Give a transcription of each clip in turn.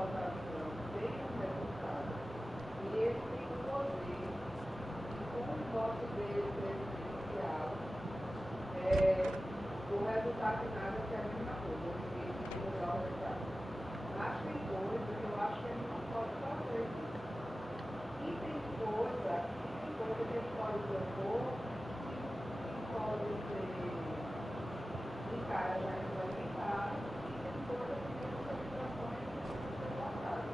votação tem um resultado e ele tem o poder, e com o voto dele presidencial, o resultado nada que é a mesma coisa, ele mudar o resultado. Mas tem coisas que eu acho que ele não pode fazer isso. E tem coisa que ele pode propor, que pode ser um cara já implementado, e tem coisas que mesmo que ele propõe que precisa ser votado.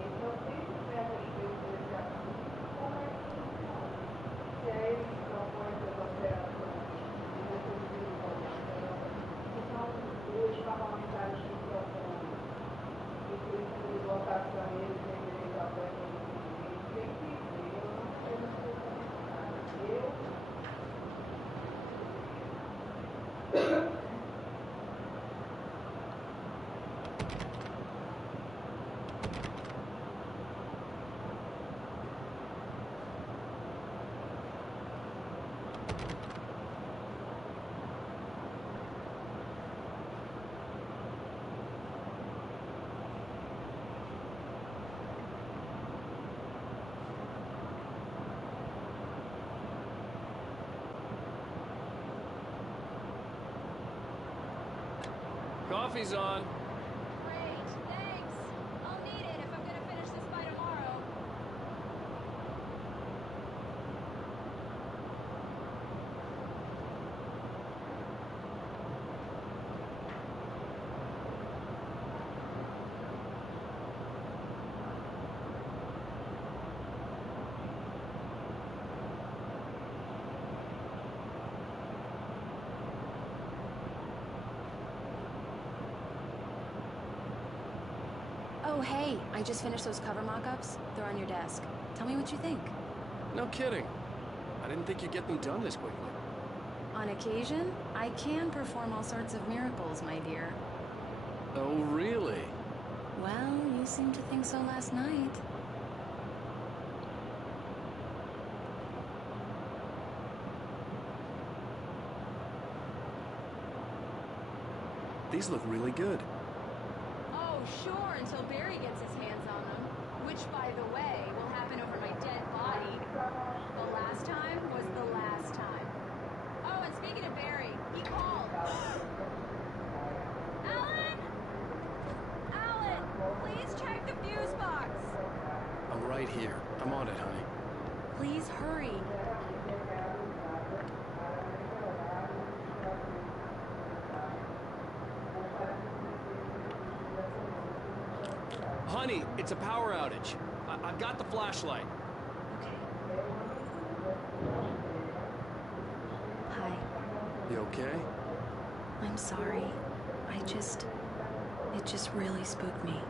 Então tem que ter a respeito desse assunto, como é que funciona. Se é ele que propõe essas alterações e depois ele votação, se são os parlamentares que propõem, e precisa de votação e eles têm direito a veto no presidente, tem que ver, eu não sei absolutamente nada. Coffee's on. Great, thanks. I'll need it if I'm gonna finish this by tomorrow. Oh, hey, I just finished those cover mock-ups. They're on your desk. Tell me what you think. No kidding. I didn't think you'd get them done this quickly. On occasion, I can perform all sorts of miracles, my dear. Oh, really? Well, you seemed to think so last night. These look really good. Oh, sure, until Barry gets his hands on them. Which, by the way, will happen over my dead body. The last time was the last time. Oh, and speaking of Barry, he called. Alan! Alan! Please check the fuse box! I'm right here. I'm on it, honey. Please hurry. Honey, it's a power outage. I've got the flashlight. Okay. Hi. You okay? I'm sorry. It just really spooked me.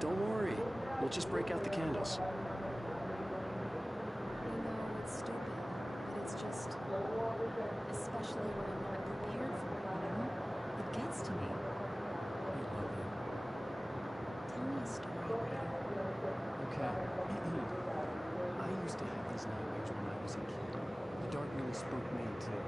Don't worry. We'll just break out the candles. I know it's stupid, but it's just... especially when I'm not prepared for it, you know? It gets to me. Tell me a story, Ryder. Okay. I used to have these nightmares when I was a kid. The dark really spooked me too.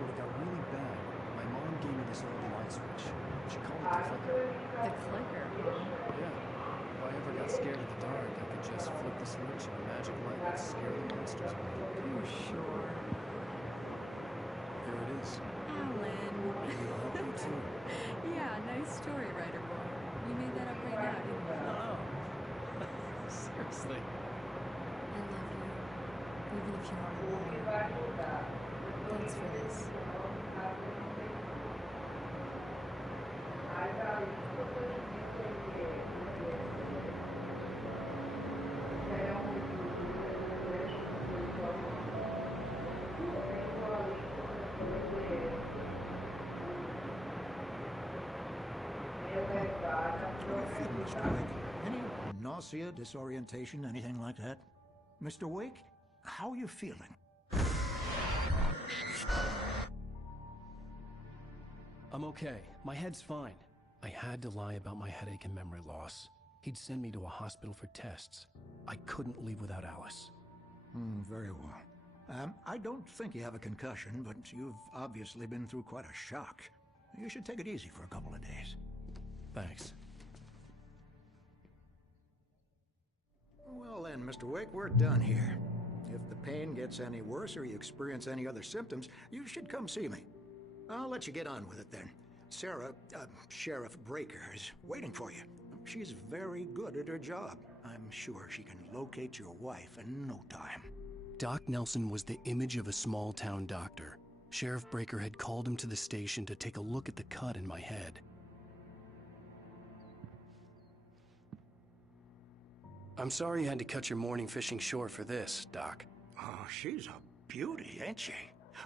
When it got really bad, my mom gave me this old light switch. She called it the flicker. The flicker, huh? Yeah. If I ever got scared of the dark, I could just flick the switch and the magic light would scare the monsters away. Oh, sure. There it is. Alan. It'll help you too. Yeah, nice story, Ryder boy. You made that up right now, didn't you? No. Seriously. I love you, even if you aren't a lawyer. Thanks for this. How are you feeling, Mr. Wake? Any nausea, disorientation, anything like that? Mr. Wake, how are you feeling? I'm okay. My head's fine. I had to lie about my headache and memory loss. He'd send me to a hospital for tests. I couldn't leave without Alice. Very well. I don't think you have a concussion, but you've obviously been through quite a shock. You should take it easy for a couple of days. Thanks. Well then, Mr. Wake, we're done here. If the pain gets any worse or you experience any other symptoms, you should come see me. I'll let you get on with it then. Sarah, Sheriff Breaker, is waiting for you. She's very good at her job. I'm sure she can locate your wife in no time. Doc Nelson was the image of a small-town doctor. Sheriff Breaker had called him to the station to take a look at the cut in my head. I'm sorry you had to cut your morning fishing short for this, Doc. Oh, she's a beauty, ain't she?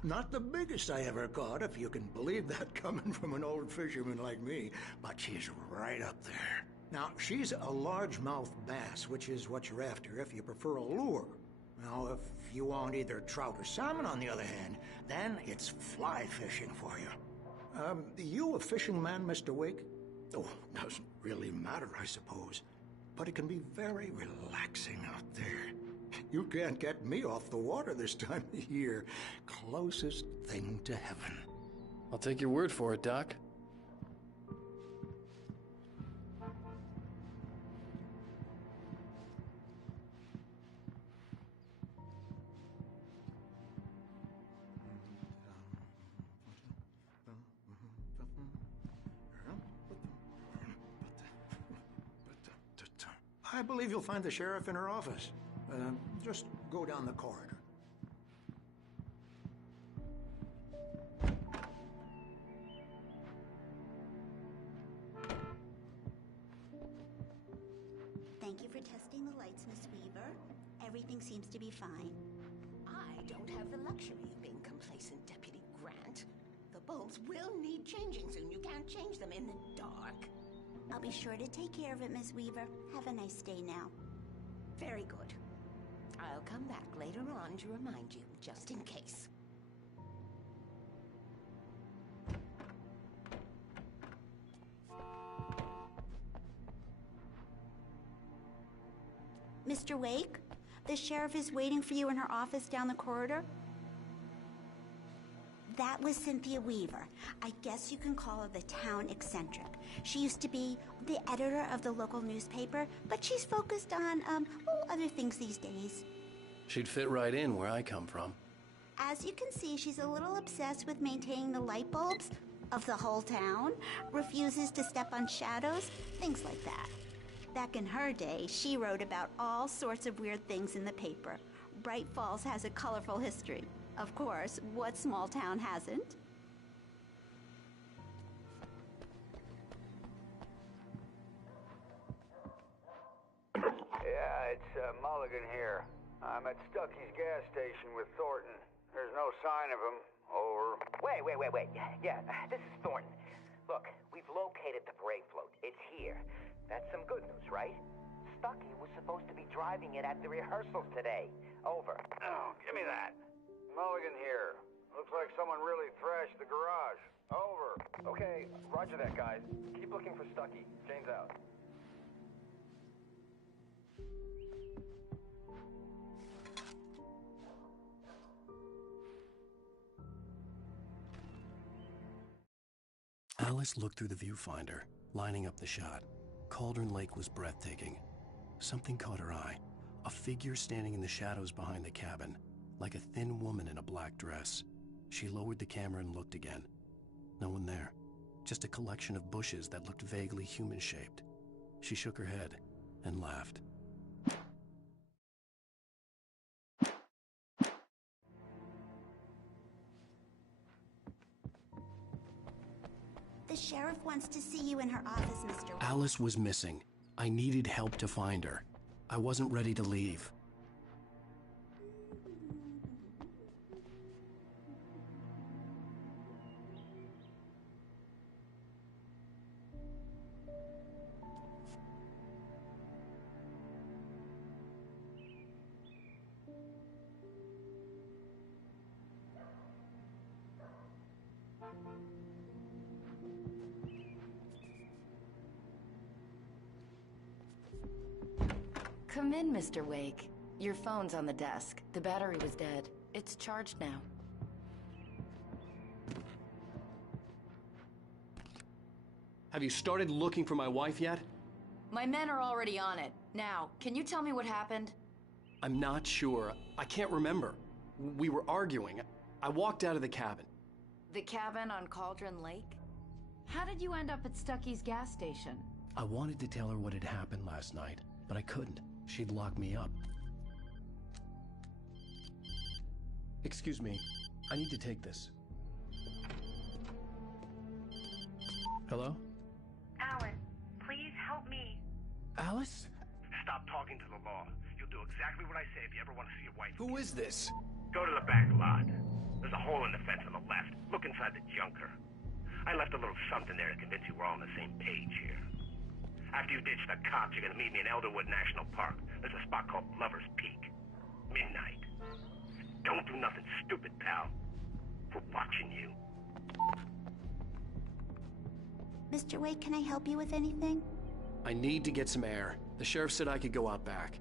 Not the biggest I ever caught, if you can believe that coming from an old fisherman like me, but she's right up there. Now, she's a largemouth bass, which is what you're after if you prefer a lure. Now, if you want either trout or salmon, on the other hand, then it's fly fishing for you. You a fishing man, Mr. Wake? Oh, doesn't really matter, I suppose. But it can be very relaxing out there. You can't get me off the water this time of year. Closest thing to heaven. I'll take your word for it, Doc. I believe you'll find the sheriff in her office. Just go down the corridor. Thank you for testing the lights, Miss Weaver. Everything seems to be fine. I don't have the luxury of being complacent, Deputy Grant. The bulbs will need changing soon. You can't change them in the dark. I'll be sure to take care of it, Miss Weaver. Have a nice day now. Very good. I'll come back later on to remind you, just in case. Mr. Wake, the sheriff is waiting for you in her office down the corridor. That was Cynthia Weaver. I guess you can call her the town eccentric. She used to be the editor of the local newspaper, but she's focused on, other things these days. She'd fit right in where I come from. As you can see, she's a little obsessed with maintaining the light bulbs of the whole town, refuses to step on shadows, things like that. Back in her day, she wrote about all sorts of weird things in the paper. Bright Falls has a colorful history. Of course, what small town hasn't? Yeah, it's Mulligan here. I'm at Stucky's gas station with Thornton. There's no sign of him. Over. Wait. Yeah, this is Thornton. Look, we've located the parade float. It's here. That's some good news, right? Stucky was supposed to be driving it at the rehearsals today. Over. Oh, give me that. Mulligan here. Looks like someone really thrashed the garage. Over. Okay, roger that, guys. Keep looking for Stucky. Jane's out. Alice looked through the viewfinder, lining up the shot. Cauldron Lake was breathtaking. Something caught her eye. A figure standing in the shadows behind the cabin, like a thin woman in a black dress. She lowered the camera and looked again. No one there. Just a collection of bushes that looked vaguely human-shaped. She shook her head and laughed. The sheriff wants to see you in her office, Mr. Wake. Alice was missing. I needed help to find her. I wasn't ready to leave. Come in, Mr. Wake. Your phone's on the desk. The battery was dead. It's charged now. Have you started looking for my wife yet? My men are already on it. Now, can you tell me what happened? I'm not sure. I can't remember. We were arguing. I walked out of the cabin. The cabin on Cauldron Lake? How did you end up at Stucky's gas station? I wanted to tell her what had happened last night, but I couldn't. She'd lock me up. Excuse me. I need to take this. Hello? Alan, please help me. Alice? Stop talking to the law. You'll do exactly what I say if you ever want to see your wife. Who is this? Go to the back lot. There's a hole in the fence on the left. Look inside the junker. I left a little something there to convince you we're all on the same page here. After you ditch the cops, you're gonna meet me in Elderwood National Park. There's a spot called Lover's Peak. Midnight. Don't do nothing stupid, pal. We're watching you. Mr. Wake, can I help you with anything? I need to get some air. The sheriff said I could go out back.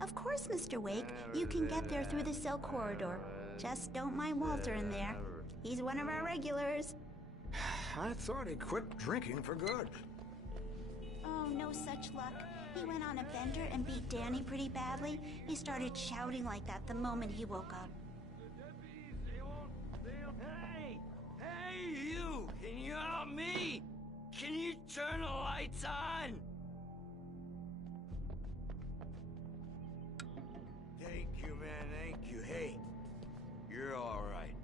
Of course, Mr. Wake. You can get there through the cell corridor. Just don't mind Walter in there. He's one of our regulars. I thought he quit drinking for good. Oh, no such luck. He went on a bender and beat Danny pretty badly. He started shouting like that the moment he woke up. Hey! Hey, you! Can you help me? Can you turn the lights on? Thank you, man, thank you. Hey, you're alright.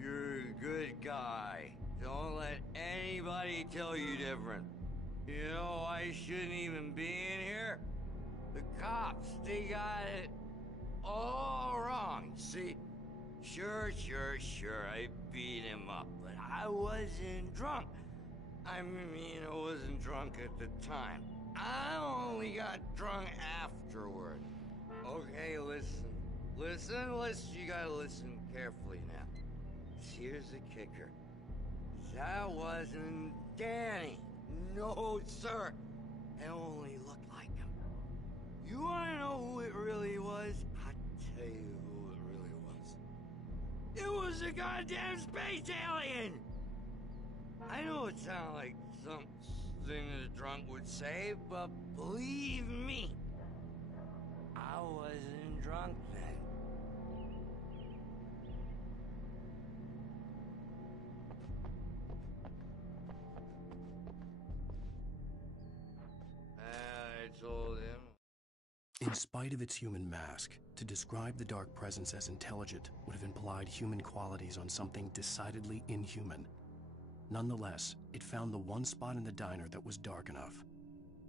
You're a good guy. Don't let anybody tell you different. You know, I shouldn't even be in here. The cops, they got it all wrong. See, sure, I beat him up, but I wasn't drunk. I mean, I wasn't drunk at the time. I only got drunk afterward. Okay, listen. You gotta listen carefully now. Here's the kicker. That wasn't Danny. No, sir. It only looked like him. You wanna know who it really was? I'll tell you who it really was. It was a goddamn space alien! I know it sounds like something a drunk would say, but believe me, I wasn't drunk then. I told him. In spite of its human mask, to describe the Dark Presence as intelligent would have implied human qualities on something decidedly inhuman. Nonetheless, it found the one spot in the diner that was dark enough.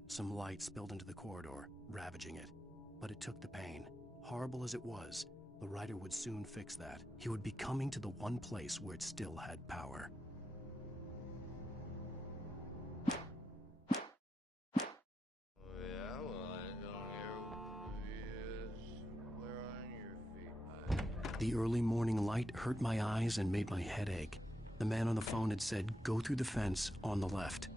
Some light spilled into the corridor, ravaging it. But it took the pain. Horrible as it was, the writer would soon fix that. He would be coming to the one place where it still had power. The early morning light hurt my eyes and made my head ache. The man on the phone had said, go through the fence on the left.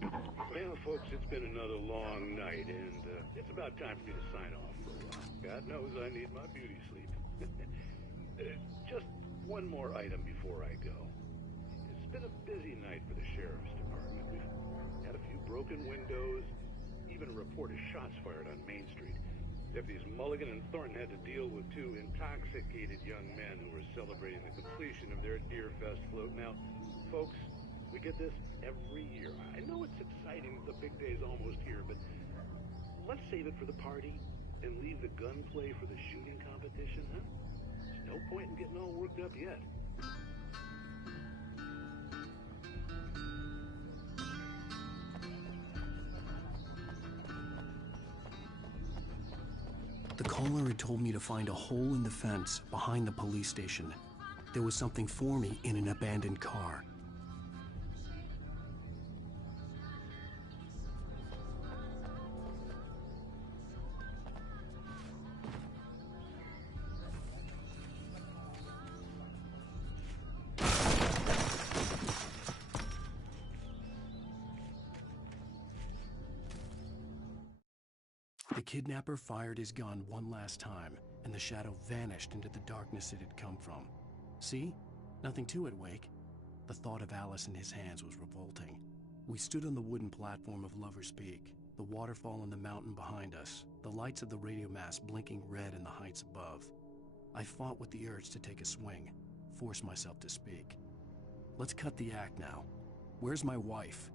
Well, folks, it's been another long night, and it's about time for me to sign off for a while. God knows I need my beauty sleep. Just one more item before I go. It's been a busy night for the Sheriff's Department. We've had a few broken windows, even a report of shots fired on Main Street. Deputies Mulligan and Thornton had to deal with two intoxicated young men who were celebrating the completion of their Deerfest float. Now, folks, we get this every year. I know it's exciting, the big day's almost here, but let's save it for the party and leave the gunplay for the shooting competition, huh? There's no point in getting all worked up yet. The caller had told me to find a hole in the fence behind the police station. There was something for me in an abandoned car. The kidnapper fired his gun one last time, and the shadow vanished into the darkness it had come from. See? Nothing to it, Wake. The thought of Alice in his hands was revolting. We stood on the wooden platform of Lover's Peak, the waterfall and the mountain behind us, the lights of the radio mast blinking red in the heights above. I fought with the urge to take a swing, force myself to speak. Let's cut the act now. Where's my wife?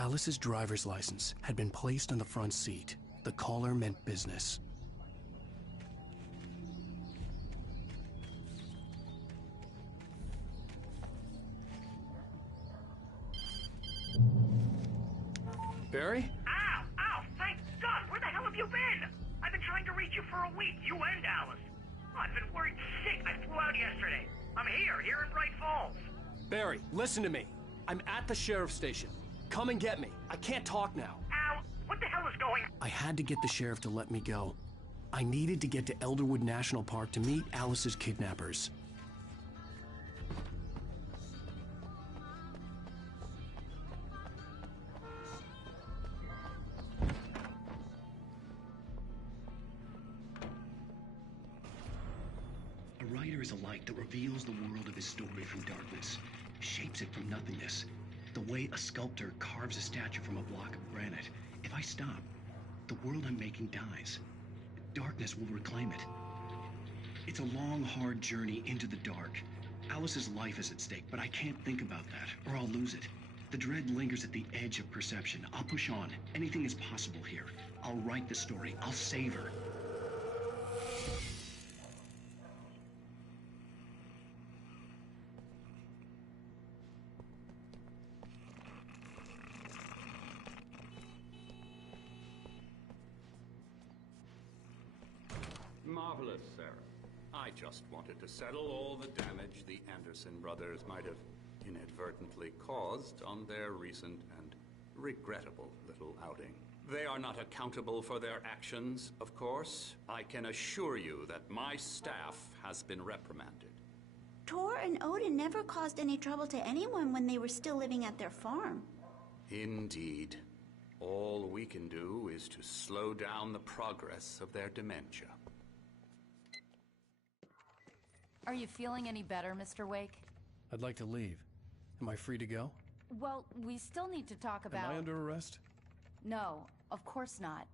Alice's driver's license had been placed on the front seat. The collar meant business. Barry? Ow! Ow! Thank God! Where the hell have you been? I've been trying to reach you for a week, you and Alice. I've been worried sick. I flew out yesterday. I'm here in Bright Falls. Barry, listen to me. I'm at the sheriff's station. Come and get me. I can't talk now. Ow! What the hell is going on? I had to get the sheriff to let me go. I needed to get to Elderwood National Park to meet Alice's kidnappers. A writer is a light that reveals the world of his story from darkness, shapes it from nothingness. The way a sculptor carves a statue from a block of granite. If I stop, the world I'm making dies. Darkness will reclaim it. It's a long, hard journey into the dark. Alice's life is at stake, but I can't think about that, or I'll lose it. The dread lingers at the edge of perception. I'll push on. Anything is possible here. I'll write the story. I'll save her. Marvelous, Sarah. I just wanted to settle all the damage the Anderson brothers might have inadvertently caused on their recent and regrettable little outing. They are not accountable for their actions, of course. I can assure you that my staff has been reprimanded. Tor and Odin never caused any trouble to anyone when they were still living at their farm. Indeed. All we can do is to slow down the progress of their dementia. Are you feeling any better, Mr. Wake? I'd like to leave. Am I free to go? Well, we still need to talk about... Am I under arrest? No, of course not.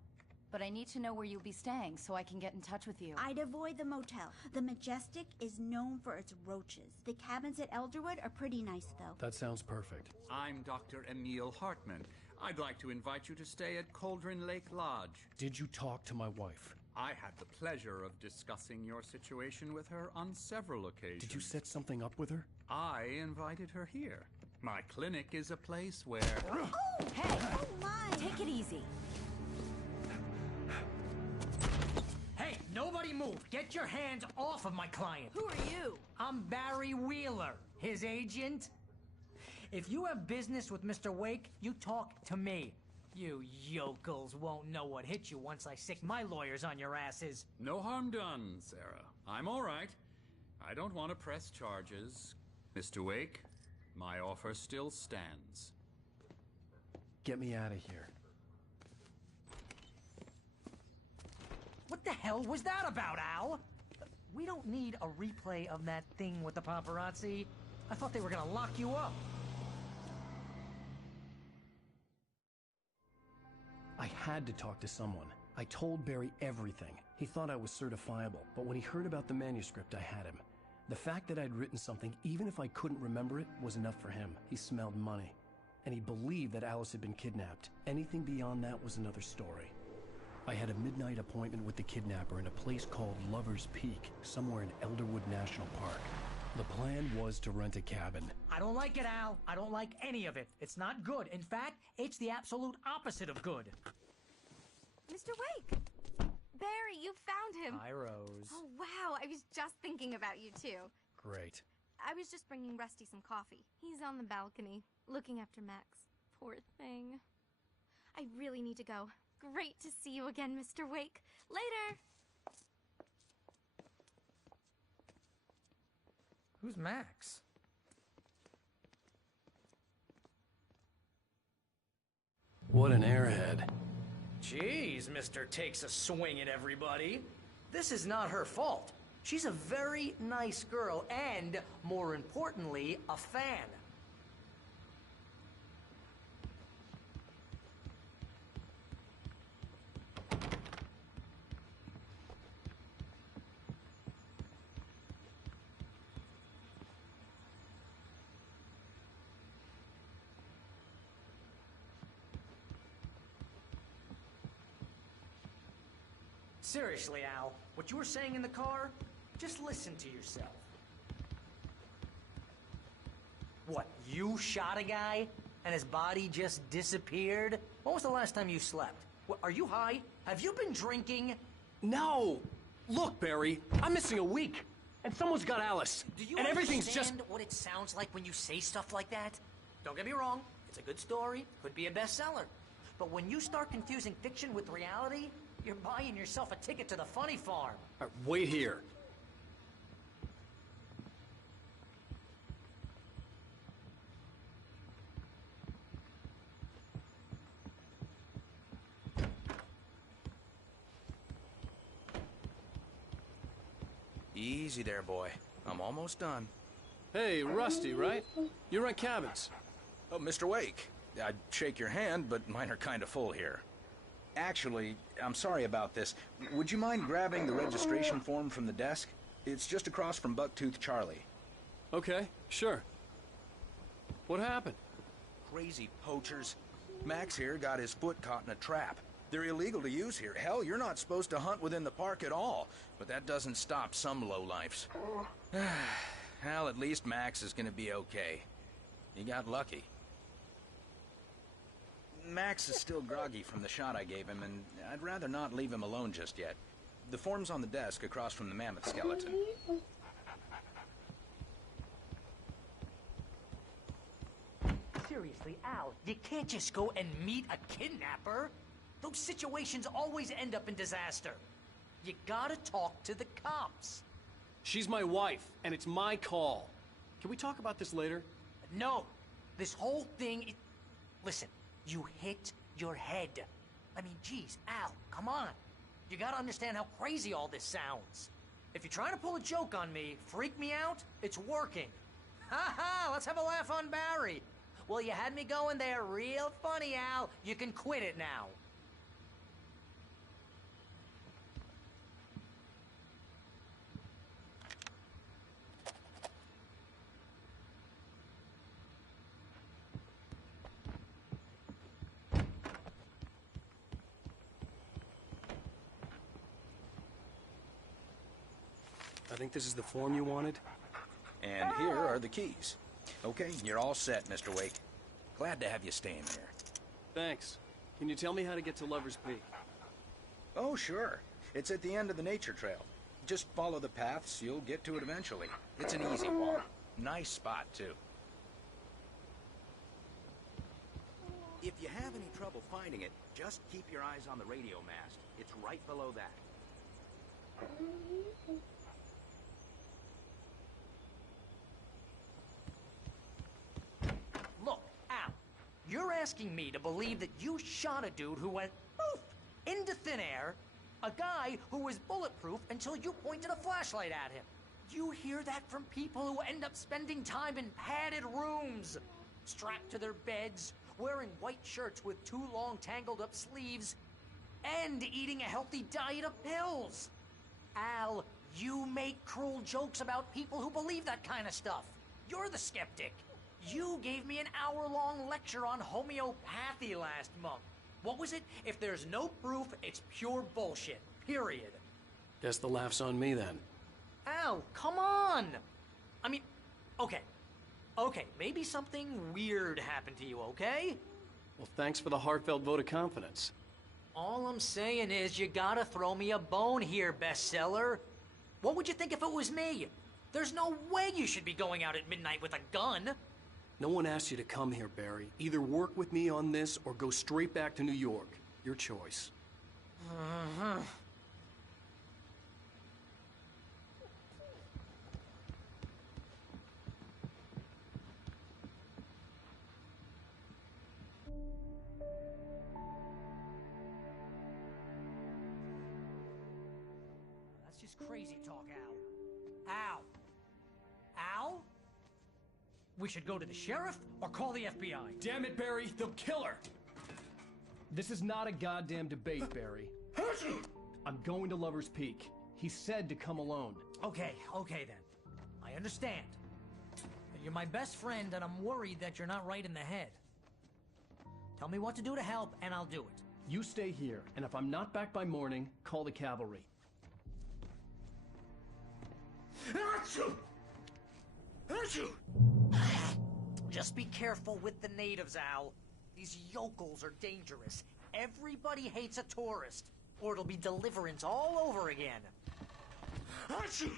But I need to know where you'll be staying so I can get in touch with you. I'd avoid the motel. The Majestic is known for its roaches. The cabins at Elderwood are pretty nice, though. That sounds perfect. I'm Dr. Emil Hartman. I'd like to invite you to stay at Cauldron Lake Lodge. Did you talk to my wife? I had the pleasure of discussing your situation with her on several occasions. Did you set something up with her? I invited her here. My clinic is a place where... Oh! Hey! Oh, my! Take it easy. Hey, nobody move! Get your hands off of my client! Who are you? I'm Barry Wheeler, his agent. If you have business with Mr. Wake, you talk to me. You yokels won't know what hit you once I sick my lawyers on your asses. No harm done, Sarah. I'm all right. I don't want to press charges. Mr. Wake, my offer still stands. Get me out of here. What the hell was that about, Al? We don't need a replay of that thing with the paparazzi. I thought they were gonna lock you up. I had to talk to someone. I told Barry everything. He thought I was certifiable, but when he heard about the manuscript, I had him. The fact that I'd written something, even if I couldn't remember it, was enough for him. He smelled money. And he believed that Alice had been kidnapped. Anything beyond that was another story. I had a midnight appointment with the kidnapper in a place called Lover's Peak, somewhere in Elderwood National Park. The plan was to rent a cabin. I don't like it, Al. I don't like any of it. It's not good. In fact, it's the absolute opposite of good. Mr. Wake! Barry, you found him! Hi, Rose. Oh, wow. I was just thinking about you, too. Great. I was just bringing Rusty some coffee. He's on the balcony, looking after Max. Poor thing. I really need to go. Great to see you again, Mr. Wake. Later! Who's Max? What an airhead. Jeez, Mr. Takes a swing at everybody. This is not her fault. She's a very nice girl and, more importantly, a fan. Seriously, Al, what you were saying in the car, just listen to yourself. What, you shot a guy and his body just disappeared? When was the last time you slept? What, are you high? Have you been drinking? No! Look, Barry, I'm missing a week, and someone's got Alice. Do you and everything's understand just... what it sounds like when you say stuff like that? Don't get me wrong, it's a good story, could be a bestseller. But when you start confusing fiction with reality, you're buying yourself a ticket to the funny farm. All right, wait here. Easy there, boy. I'm almost done. Hey, Rusty, right? You rent cabins. Oh, Mr. Wake. I'd shake your hand, but mine are kind of full here. Actually, I'm sorry about this. Would you mind grabbing the registration form from the desk? It's just across from Bucktooth Charlie. Okay, sure. What happened? Crazy poachers. Max here got his foot caught in a trap. They're illegal to use here. Hell, you're not supposed to hunt within the park at all. But that doesn't stop some lowlifes. Well, at least Max is gonna be okay. He got lucky. Max is still groggy from the shot I gave him, and I'd rather not leave him alone just yet. The form's on the desk across from the mammoth skeleton. Seriously, Al, you can't just go and meet a kidnapper. Those situations always end up in disaster. You gotta talk to the cops. She's my wife, and it's my call. Can we talk about this later? No. This whole thing... Listen, you hit your head. I mean, geez, Al, come on. You gotta understand how crazy all this sounds. If you're trying to pull a joke on me, freak me out, it's working. Ha ha, let's have a laugh on Barry. Well, you had me going there real funny, Al. You can quit it now. I think this is the form you wanted. And here are the keys. Okay, you're all set, Mr. Wake. Glad to have you staying here. Thanks. Can you tell me how to get to Lover's Peak? Oh, sure. It's at the end of the nature trail. Just follow the paths, you'll get to it eventually. It's an easy walk. Nice spot, too. If you have any trouble finding it, just keep your eyes on the radio mast. It's right below that. Look, Al, you're asking me to believe that you shot a dude who went poof into thin air, a guy who was bulletproof until you pointed a flashlight at him. You hear that from people who end up spending time in padded rooms, strapped to their beds, wearing white shirts with too long tangled up sleeves, and eating a healthy diet of pills. Al, you make cruel jokes about people who believe that kind of stuff. You're the skeptic. You gave me an hour-long lecture on homeopathy last month. What was it? If there's no proof, it's pure bullshit. Period. Guess the laugh's on me then. Al, come on! I mean, okay. Okay, maybe something weird happened to you, okay? Well, thanks for the heartfelt vote of confidence. All I'm saying is you gotta throw me a bone here, bestseller. What would you think if it was me? There's no way you should be going out at midnight with a gun. No one asked you to come here, Barry. Either work with me on this or go straight back to New York. Your choice. That's just crazy talk, Al. Al! Al? We should go to the sheriff or call the FBI. Damn it, Barry, they'll kill her! This is not a goddamn debate, Barry. I'm going to Lover's Peak. He said to come alone. Okay then. I understand. You're my best friend, and I'm worried that you're not right in the head. Tell me what to do to help, and I'll do it. You stay here, and if I'm not back by morning, call the cavalry. Achoo! Achoo! Just be careful with the natives, Al. These yokels are dangerous. Everybody hates a tourist, or it'll be Deliverance all over again. Achoo!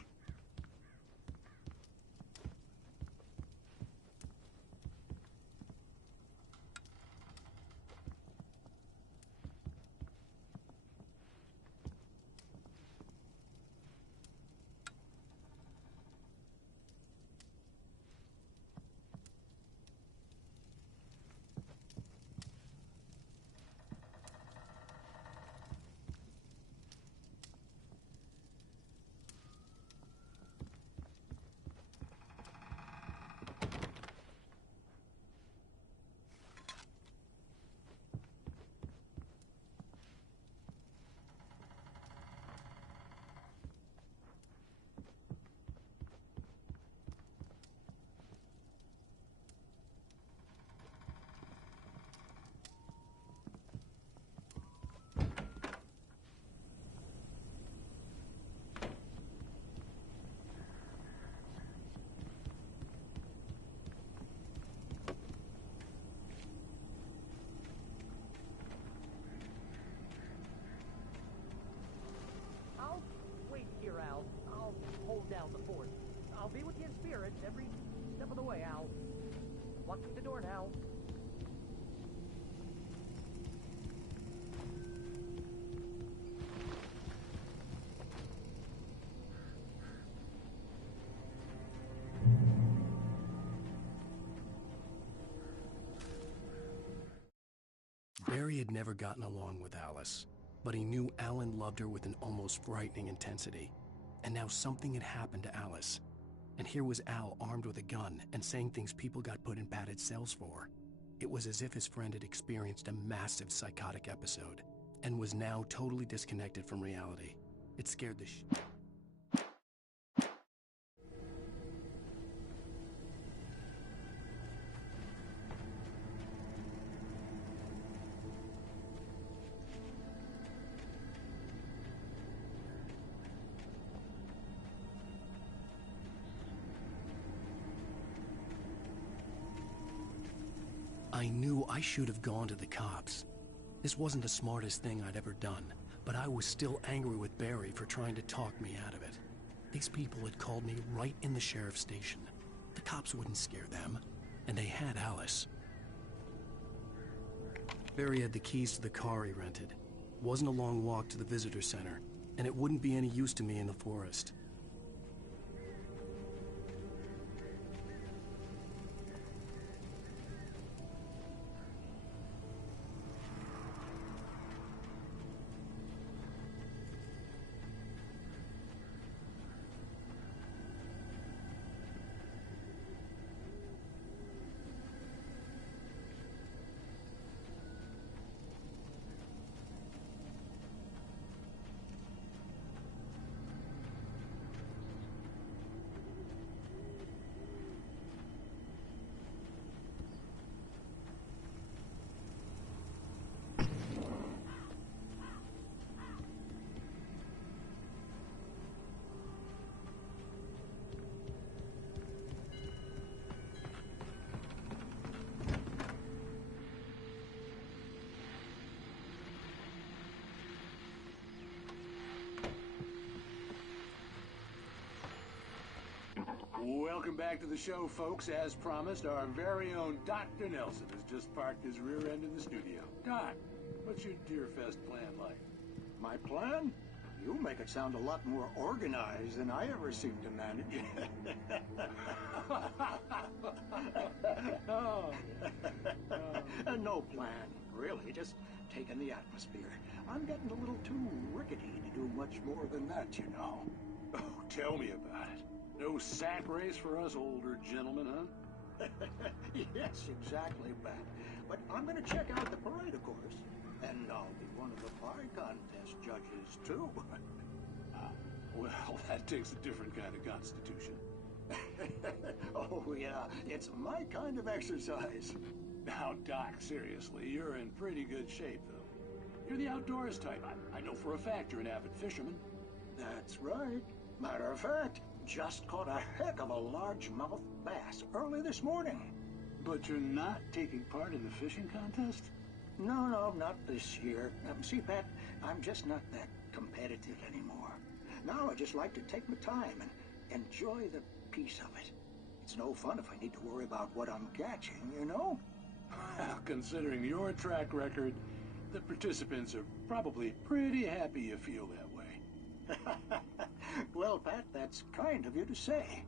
Down the fort. I'll be with you in spirit every step of the way, Al. Walk through the door now. Barry had never gotten along with Alice, but he knew Alan loved her with an almost frightening intensity. And now something had happened to Alice. And here was Al armed with a gun and saying things people got put in padded cells for. It was as if his friend had experienced a massive psychotic episode and was now totally disconnected from reality. It scared the I knew I should have gone to the cops. This wasn't the smartest thing I'd ever done, but I was still angry with Barry for trying to talk me out of it. These people had called me right in the sheriff's station. The cops wouldn't scare them, and they had Alice. Barry had the keys to the car he rented. It wasn't a long walk to the visitor center, and it wouldn't be any use to me in the forest. Welcome back to the show, folks. As promised, our very own Dr. Nelson has just parked his rear end in the studio. Doc, what's your Deerfest plan like? My plan? You make it sound a lot more organized than I ever seem to manage. No plan, really. Just taking the atmosphere. I'm getting a little too rickety to do much more than that, you know. Oh, tell me about it. No sack race for us older gentlemen, huh? Yes, exactly, Bat. But I'm going to check out the parade, of course. And I'll be one of the pie contest judges, too. Well, that takes a different kind of constitution. Oh, yeah. It's my kind of exercise. Now, Doc, seriously, you're in pretty good shape, though. You're the outdoors type. I know for a fact you're an avid fisherman. That's right. Matter of fact, just caught a heck of a largemouth bass early this morning. But you're not taking part in the fishing contest? No, not this year. See, Pat, I'm just not that competitive anymore. Now I just like to take my time and enjoy the peace of it. It's no fun if I need to worry about what I'm catching, you know? Well, considering your track record, the participants are probably pretty happy you feel that way. Well, Pat, that's kind of you to say.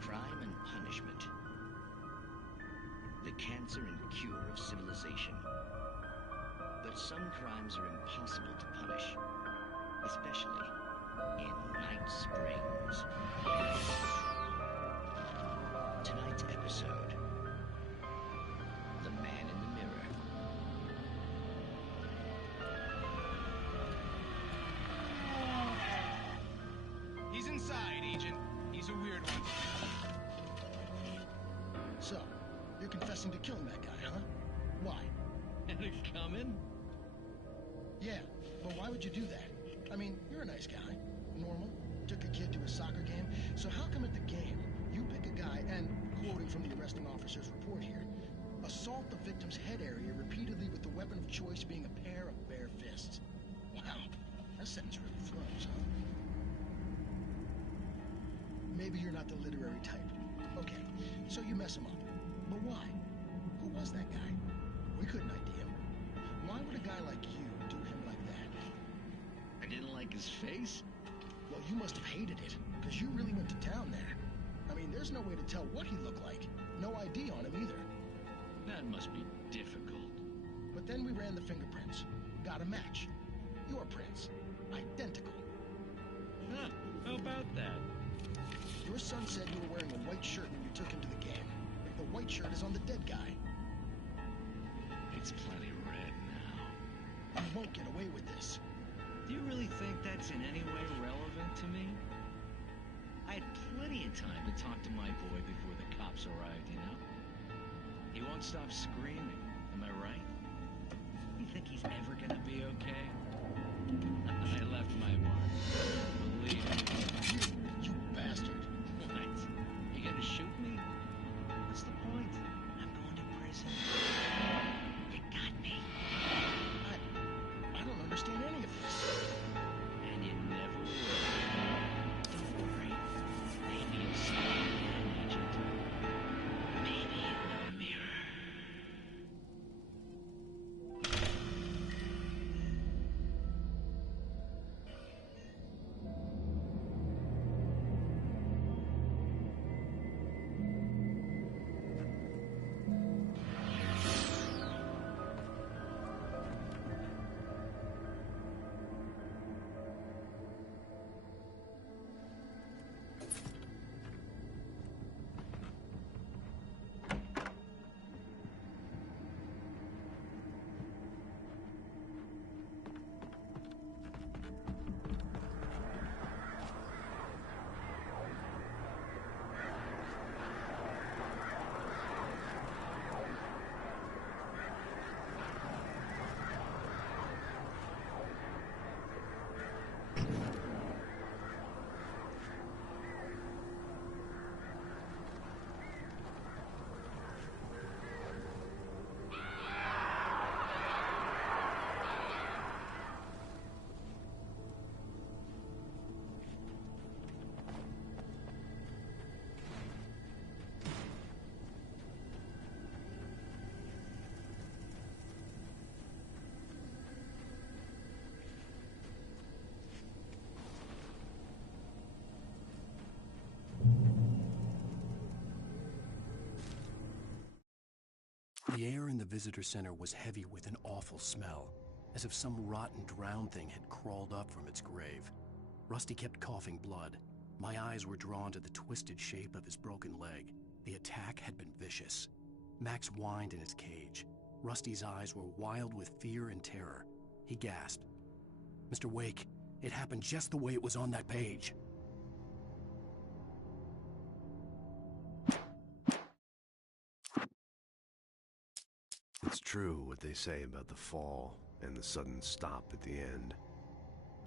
Crime and punishment. The cancer and cure of civilization. But some crimes are impossible to punish, especially in Night Springs. Tonight's episode, The Man in the Mirror. He's inside, Agent. He's a weird one. So, you're confessing to killing that guy, huh? Why? Had it coming? Yeah, but why would you do that? I mean, you're a nice guy. Normal. Took a kid to a soccer game. So how come at the game, you pick a guy and, quoting from the arresting officer's report here, assault the victim's head area repeatedly with the weapon of choice being a pair of bare fists? Wow, that sentence really throws, huh? Maybe you're not the literary type. Okay, so you mess him up. But why? Who was that guy? We couldn't ID him. Why would a guy like you do him like that? I didn't like his face? Well, you must have hated it, because you really went to town there. I mean, there's no way to tell what he looked like. No ID on him either. That must be difficult. But then we ran the fingerprints. Got a match. Your prints. Identical. Huh, how about that? Your son said you were wearing a white shirt when you took him to the game. The white shirt is on the dead guy. It's plenty red now. You won't get away with this. Do you really think that's in any way relevant to me? I had plenty of time to talk to my boy before the cops arrived, you know? He won't stop screaming, am I right? You think he's ever gonna be okay? I left my mark. Believe me. You bastard. What? You gonna shoot me? What's the point? I'm going to prison. You got me. I don't understand any of this. And you never will. Don't worry. Maybe you'll see me again, Agent. Maybe in the mirror. The air in the visitor center was heavy with an awful smell, as if some rotten drowned thing had crawled up from its grave. Rusty kept coughing blood. My eyes were drawn to the twisted shape of his broken leg. The attack had been vicious. Max whined in his cage. Rusty's eyes were wild with fear and terror. He gasped. "Mr. Wake, it happened just the way it was on that page." It's true what they say about the fall and the sudden stop at the end.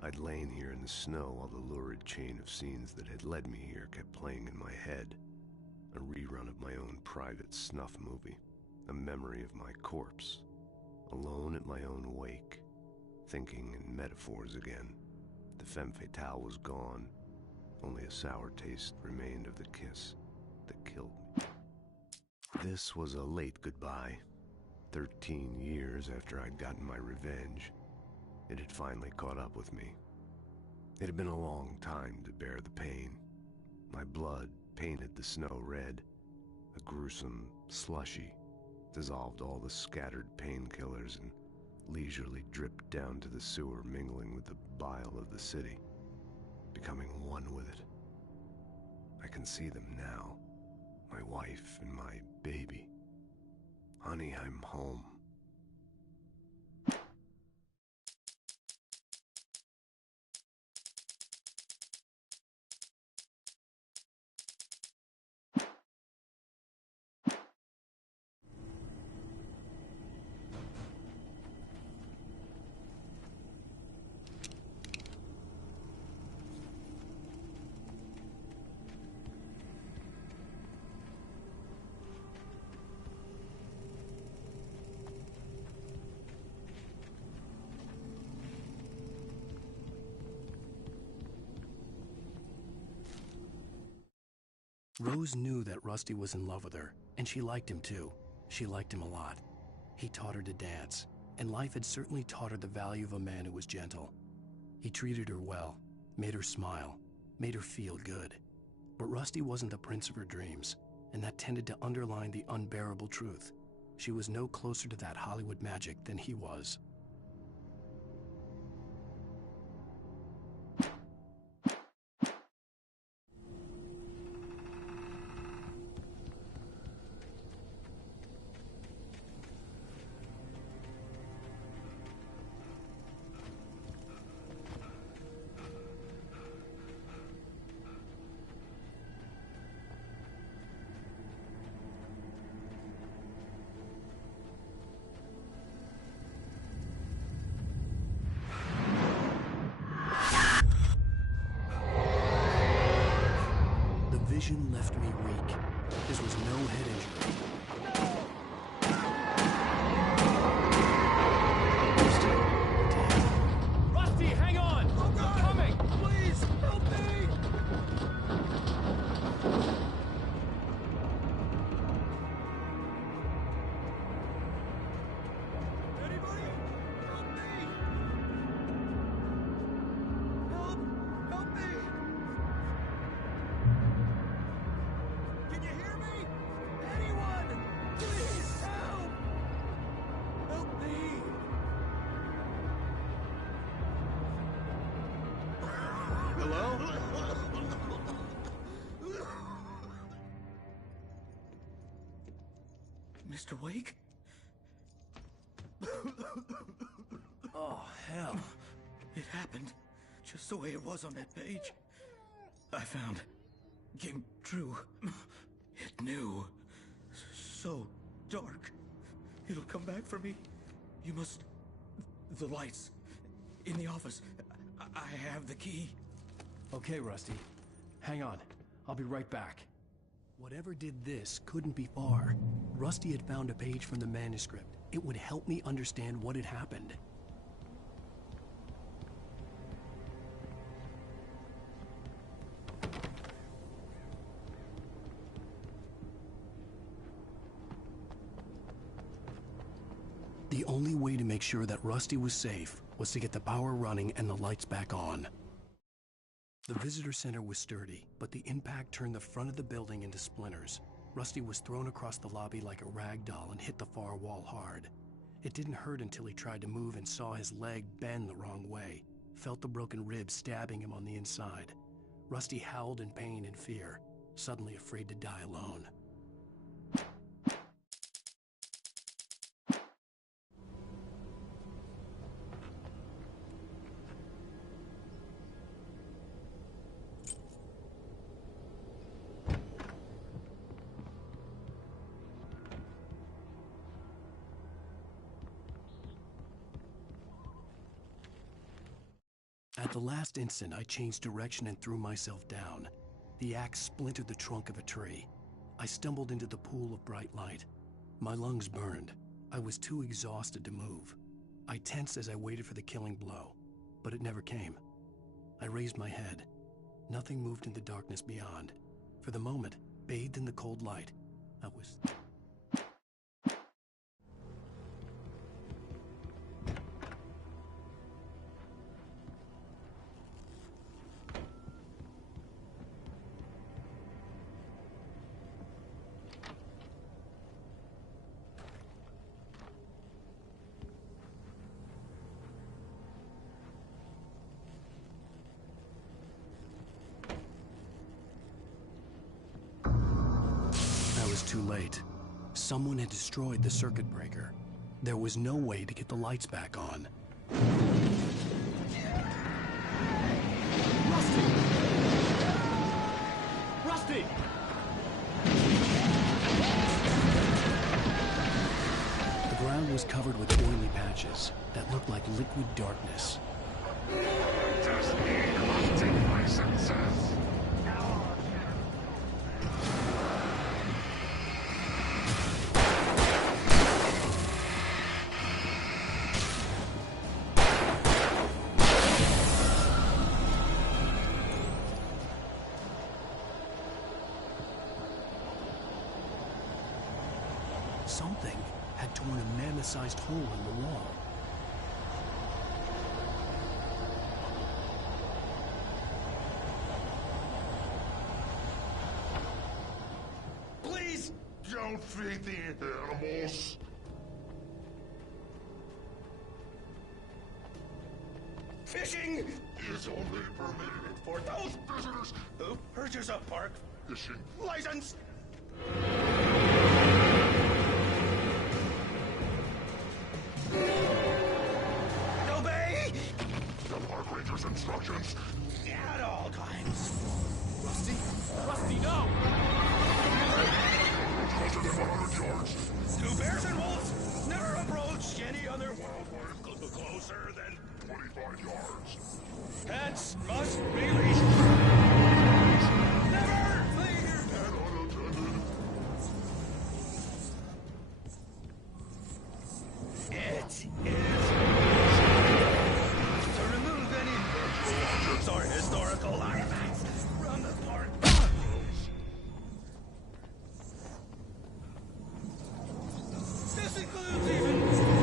I'd lain here in the snow while the lurid chain of scenes that had led me here kept playing in my head. A rerun of my own private snuff movie. A memory of my corpse. Alone at my own wake. Thinking in metaphors again. The femme fatale was gone. Only a sour taste remained of the kiss that killed me. This was a late goodbye. 13 years after I'd gotten my revenge, it had finally caught up with me. It had been a long time to bear the pain. My blood painted the snow red. A gruesome slushy dissolved all the scattered painkillers and leisurely dripped down to the sewer, mingling with the bile of the city, becoming one with it. I can see them now, my wife and my baby. Honey, I'm home. Rose knew that Rusty was in love with her, and she liked him too. She liked him a lot. He taught her to dance, and life had certainly taught her the value of a man who was gentle. He treated her well, made her smile, made her feel good. But Rusty wasn't the prince of her dreams, and that tended to underline the unbearable truth. She was no closer to that Hollywood magic than he was. Vision left me weak. This was no head injury. Rusty, hang on! Oh God. I'm coming! Please, help me! Anybody? Help me! Help me! Can you hear me? Anyone! Please help! Help me! Hello? Mr. Wake? Oh, hell. It happened just the way it was on that page. I found. Came true. It knew. So dark. It'll come back for me. You must... The lights. In the office. I have the key. Okay, Rusty. Hang on. I'll be right back. Whatever did this couldn't be far. Rusty had found a page from the manuscript. It would help me understand what had happened. The only way to make sure that Rusty was safe was to get the power running and the lights back on. The visitor center was sturdy, but the impact turned the front of the building into splinters. Rusty was thrown across the lobby like a rag doll and hit the far wall hard. It didn't hurt until he tried to move and saw his leg bend the wrong way, felt the broken rib stabbing him on the inside. Rusty howled in pain and fear, suddenly afraid to die alone. At the last instant, I changed direction and threw myself down. The axe splintered the trunk of a tree. I stumbled into the pool of bright light. My lungs burned. I was too exhausted to move. I tensed as I waited for the killing blow, but it never came. I raised my head. Nothing moved in the darkness beyond. For the moment, bathed in the cold light, I was... Too late. Someone had destroyed the circuit breaker. There was no way to get the lights back on. Rusty! Rusty! The ground was covered with oily patches that looked like liquid darkness. Just need hunting licenses. Something had torn a mammoth-sized hole in the wall. Please don't feed the animals. Fishing is only permitted for those visitors who purchase a park fishing license. Obey the park ranger's instructions at all times. Rusty? Rusty, no! Closer than 100 yards. Do bears and wolves never approach any other wildlife closer than 25 yards. Pets must be leashed. Never leave your pet unattended. It is to remove any natural objects or historical artifacts from the park. This includes even supplies.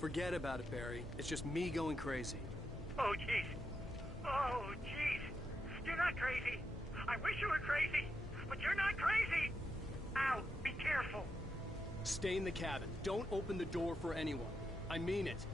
Forget about it, Barry. It's just me going crazy. Oh, jeez. Oh, jeez. You're not crazy. I wish you were crazy, but you're not crazy. Ow, be careful. Stay in the cabin. Don't open the door for anyone. I mean it.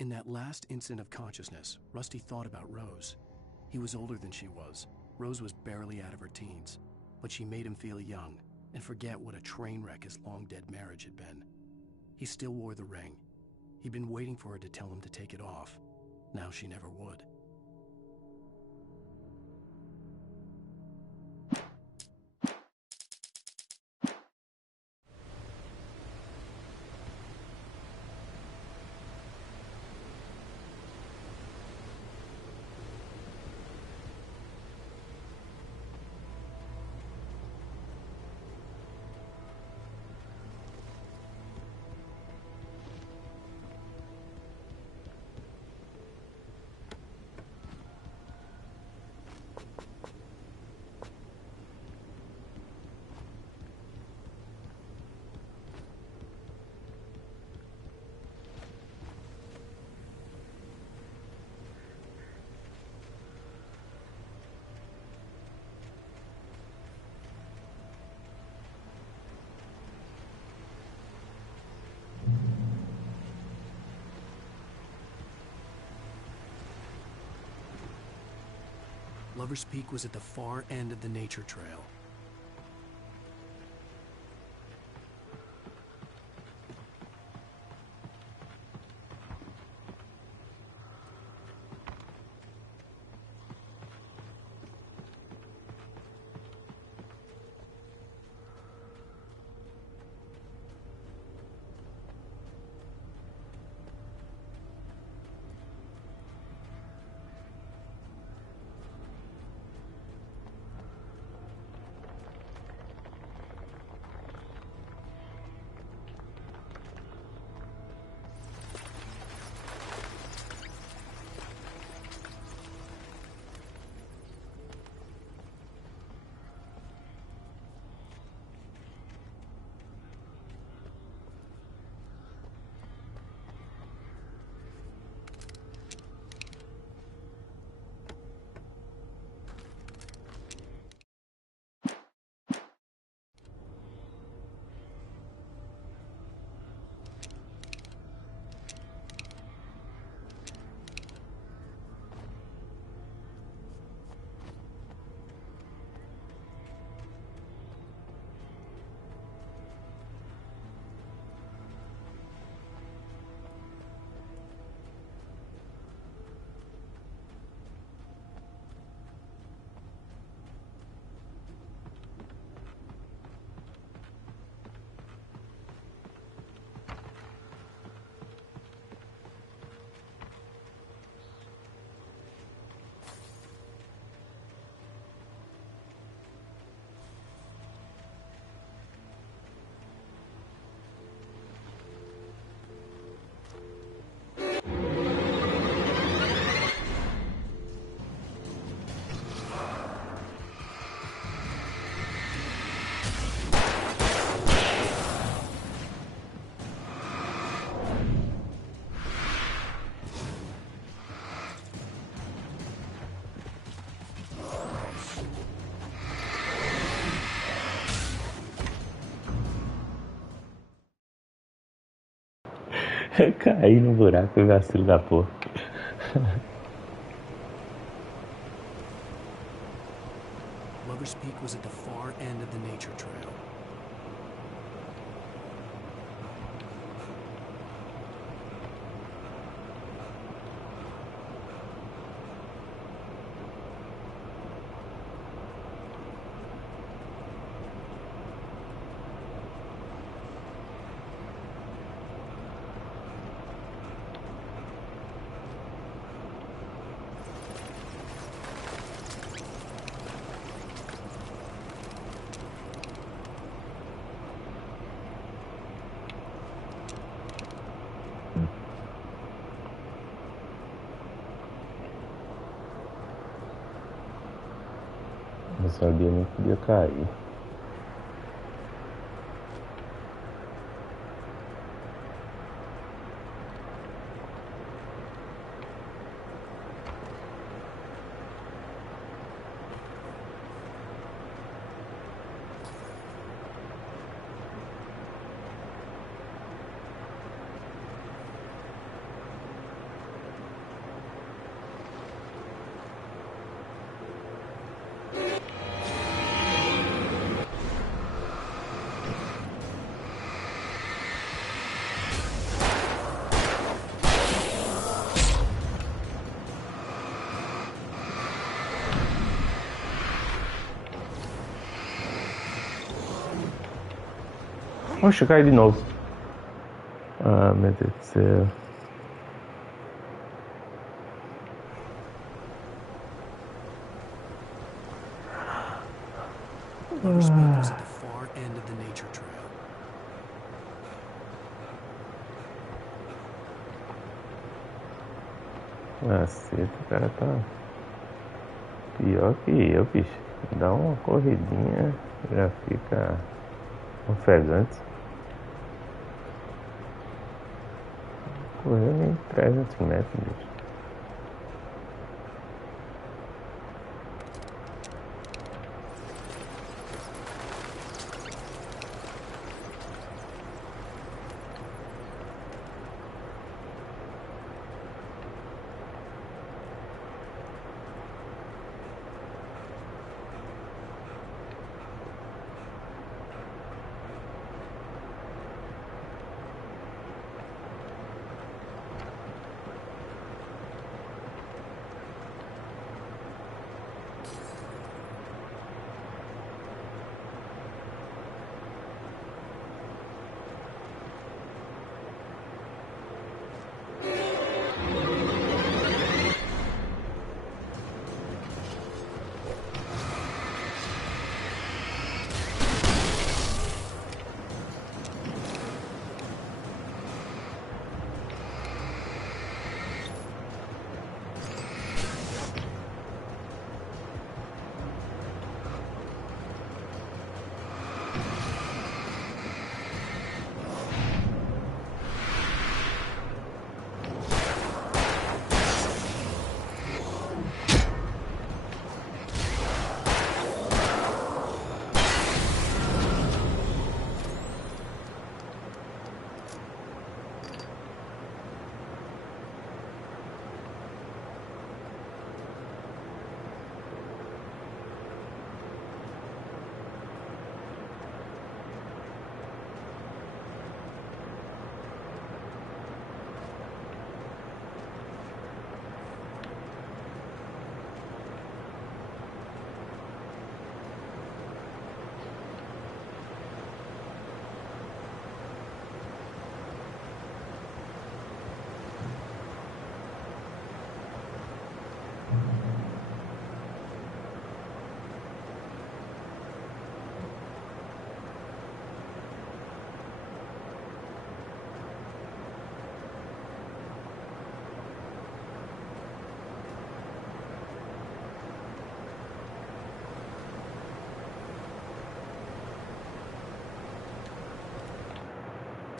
In that last instant of consciousness, Rusty thought about Rose. He was older than she was. Rose was barely out of her teens, but she made him feel young and forget what a train wreck his long-dead marriage had been. He still wore the ring. He'd been waiting for her to tell him to take it off. Now she never would. Lover's Peak was at the far end of the nature trail. Caí no buraco, vacilo da porra. Lover's Peak was at the far end of the nature trail. Eu sabia nem que podia cair. Oxe, cai de novo. Ah, meu Deus do céu. Our speed was at the far end of the nature trail. Caceta, o cara tá pior que eu, bicho. Dá uma corridinha, já fica ofegante. Correu nem 300 metros, bicho.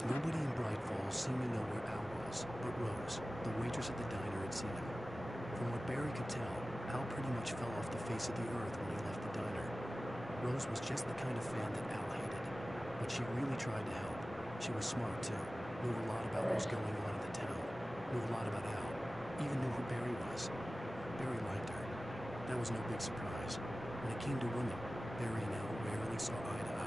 Nobody in Bright Falls seemed to know where Al was, but Rose, the waitress at the diner, had seen him. From what Barry could tell, Al pretty much fell off the face of the earth when he left the diner. Rose was just the kind of fan that Al hated, but she really tried to help. She was smart, too, knew a lot about what was going on in the town, knew a lot about Al, even knew who Barry was. Barry liked her. That was no big surprise. When it came to women, Barry and Al rarely saw eye to eye.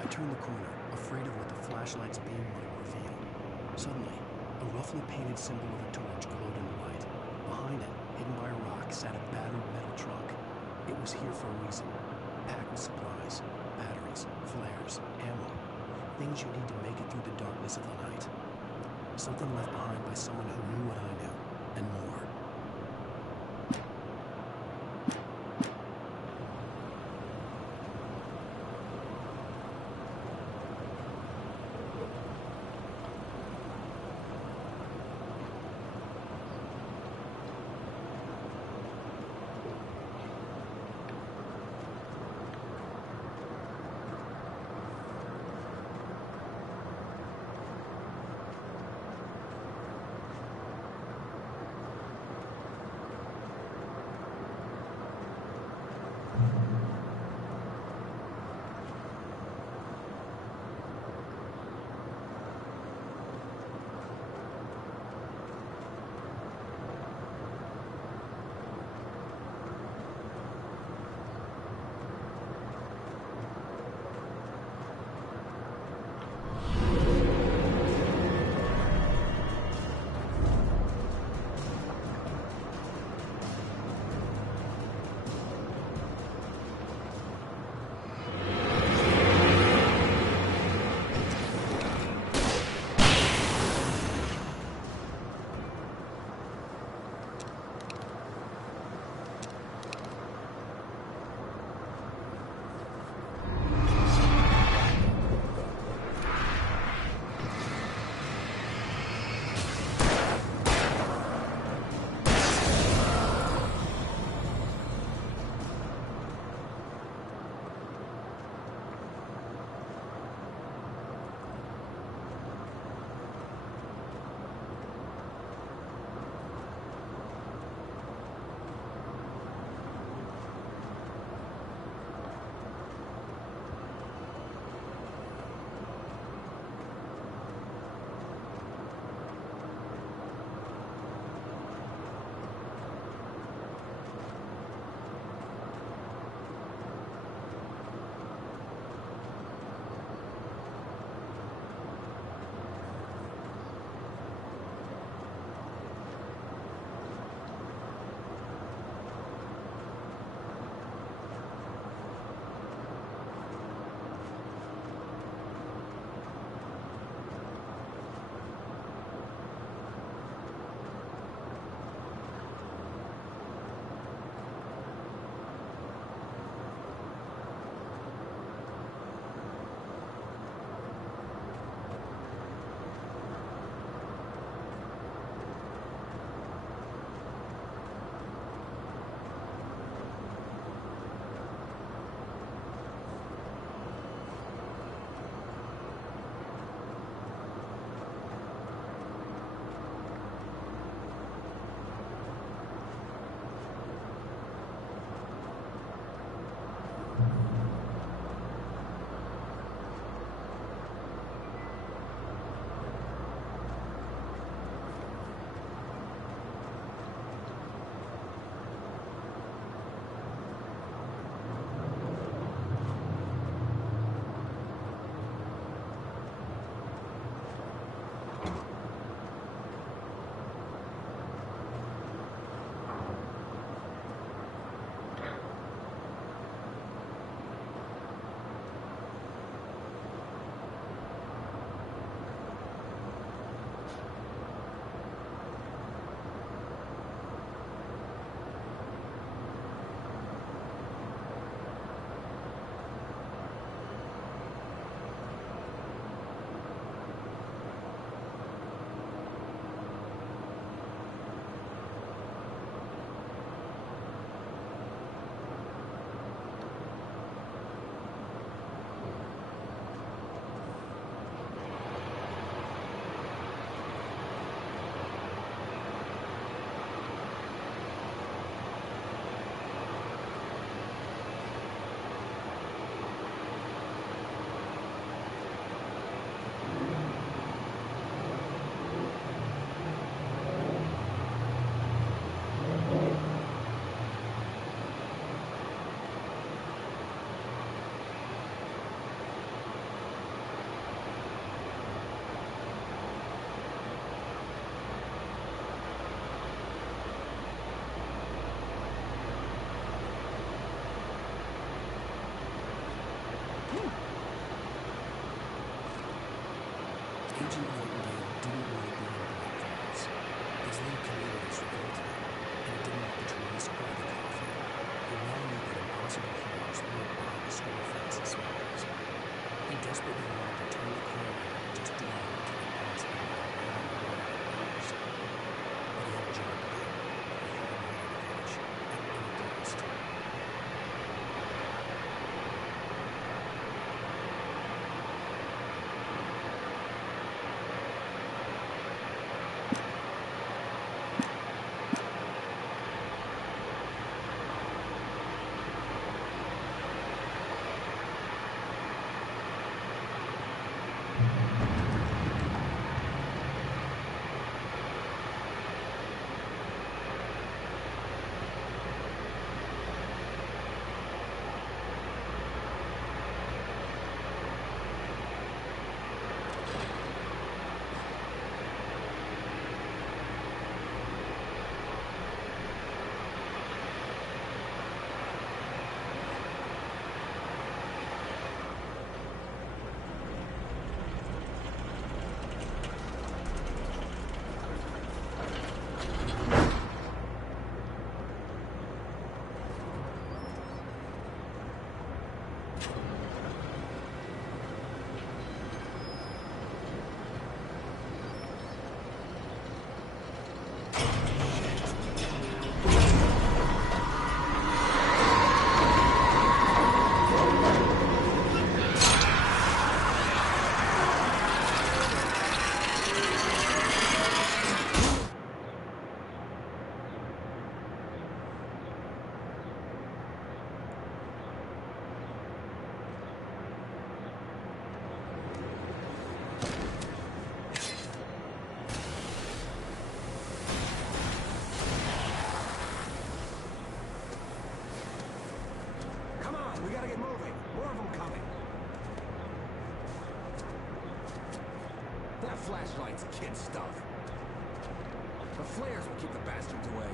I turned the corner, afraid of what the flashlight's beam might reveal. Suddenly, a roughly painted symbol of a torch glowed in the light. Behind it, hidden by a rock, sat a battered metal truck. It was here for a reason. Packed with supplies, batteries, flares, ammo. Things you need to make it through the darkness of the night. Something left behind by someone who knew what I knew, and more. Agent Nightingale didn't want to be in Blackfriars. His little community was revolted, and it didn't want the trees or the coffee. He now knew that impossible horrors lurked behind the store fences and walls. He desperately wanted to turn the corner and just drive into the impossible horrors. But he had a job to do. He had to leave the village at any cost. We gotta get moving. More of them coming. That flashlight's kid stuff. The flares will keep the bastards away.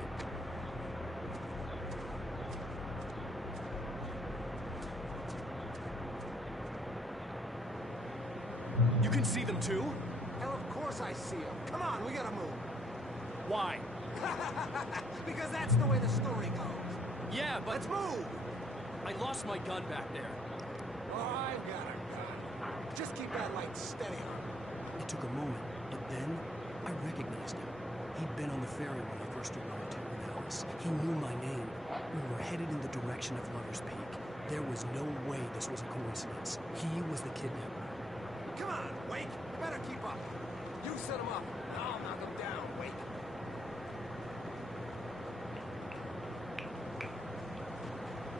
You can see them too? Hell, of course I see them. Come on, we gotta move. Why? Because that's the way the story goes. Yeah, but... Let's move! I lost my gun back there. Oh, I've got a gun. Just keep that light steady on. It took a moment, but then I recognized him. He'd been on the ferry when I first arrived here with Alice. He knew my name. We were headed in the direction of Lover's Peak. There was no way this was a coincidence. He was the kidnapper. Come on, Wake. You better keep up. You set him up. I'll knock him down, Wake.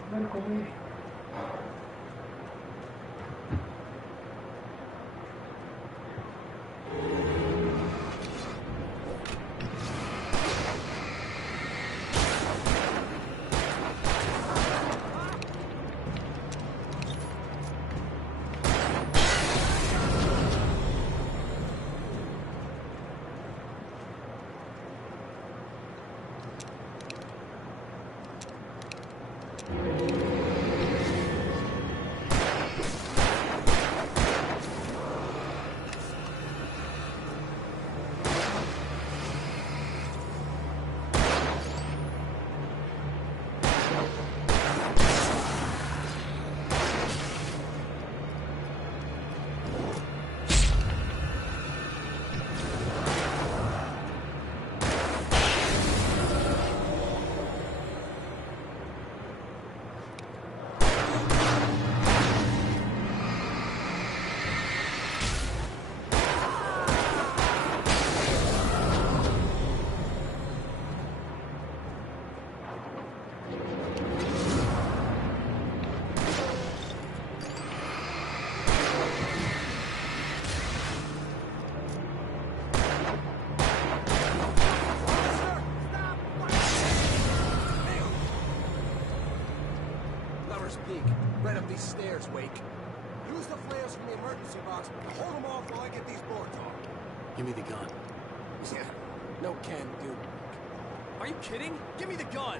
Bueno, como es. Peak. Right up these stairs, Wake. Use the flares from the emergency box to hold them off while I get these boards off. Give me the gun. Yeah, no can do. Are you kidding? Give me the gun!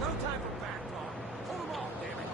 No time for back talk. Hold them off, damn it!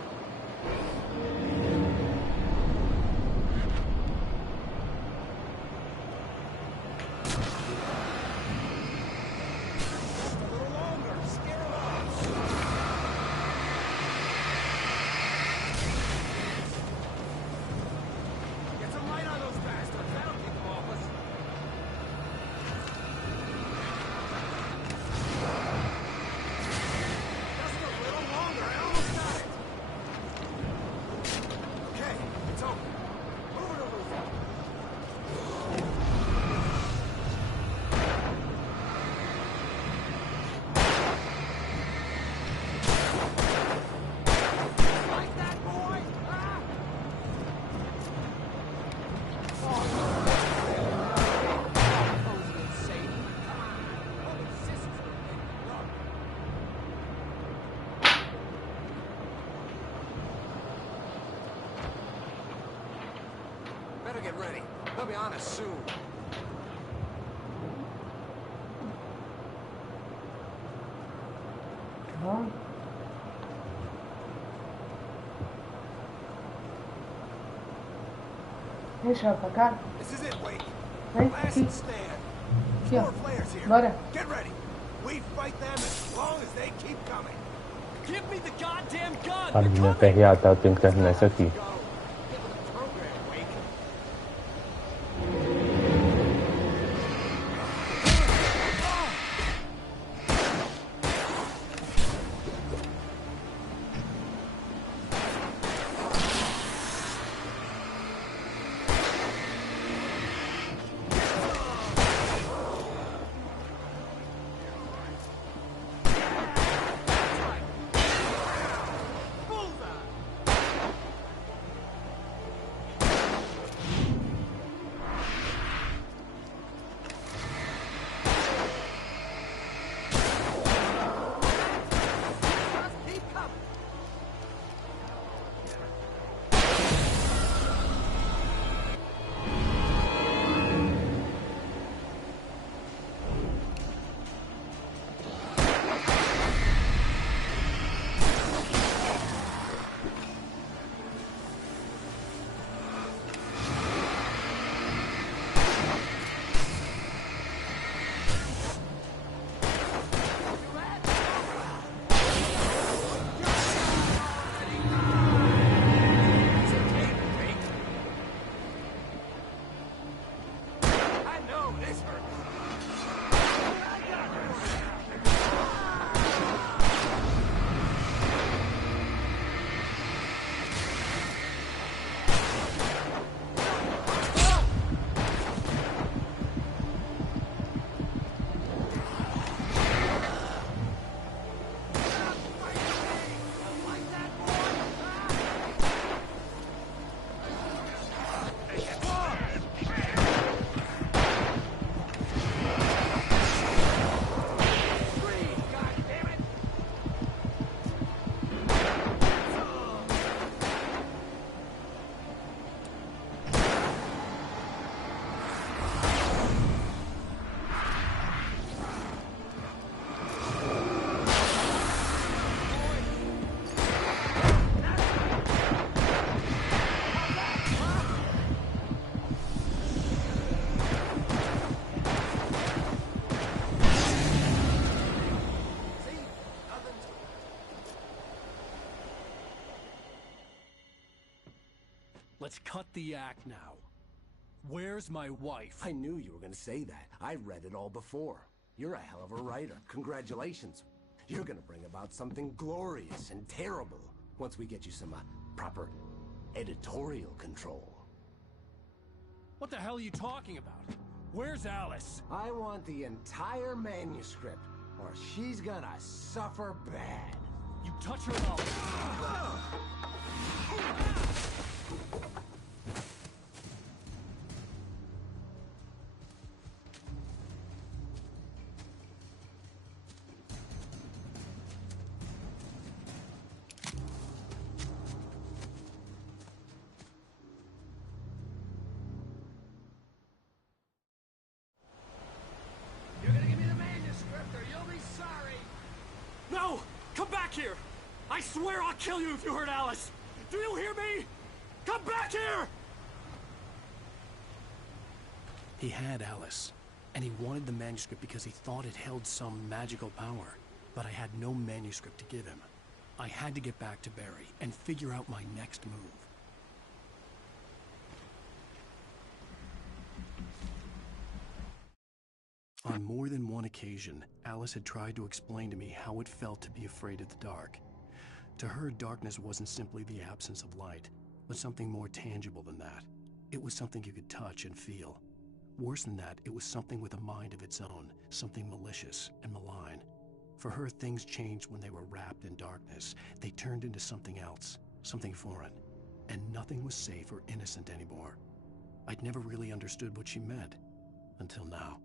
better get ready. They'll be on us soon. Huh? Deixa eu pra cá? This is it, Wake. Vai, Last aqui. stand. Aqui, ó. More flares here. Bora. Get ready. We fight them as long as they keep coming. Give me the goddamn gun. Para de me aperrear, tá? Eu tenho que terminar isso aqui. Let's cut the act now. Where's my wife? I knew you were going to say that. I read it all before. You're a hell of a writer. Congratulations. You're going to bring about something glorious and terrible once we get you some proper editorial control. What the hell are you talking about? Where's Alice? I want the entire manuscript, or she's gonna suffer bad. You touch her and I'll... You're gonna give me the manuscript, or you'll be sorry. No! Come back here! I swear I'll kill you if you hurt Alice! Do you hear me? Come back here! He had Alice, and he wanted the manuscript because he thought it held some magical power. But I had no manuscript to give him. I had to get back to Barry and figure out my next move. On more than one occasion, Alice had tried to explain to me how it felt to be afraid of the dark. To her, darkness wasn't simply the absence of light, but something more tangible than that. It was something you could touch and feel. Worse than that, it was something with a mind of its own, something malicious and malign. For her, things changed when they were wrapped in darkness. They turned into something else, something foreign, and nothing was safe or innocent anymore. I'd never really understood what she meant, until now.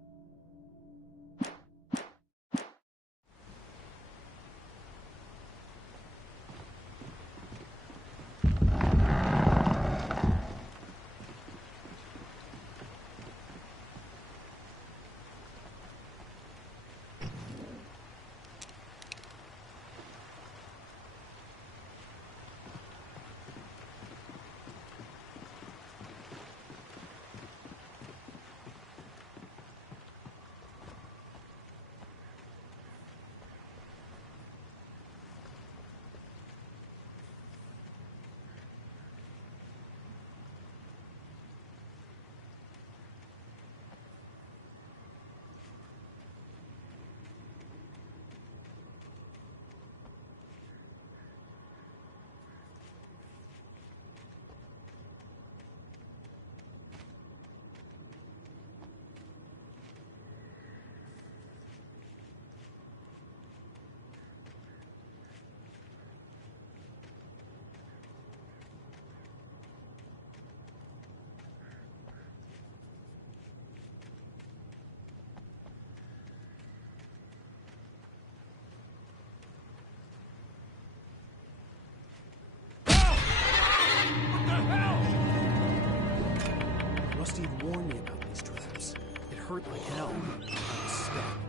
hurt like hell. I'm stuck.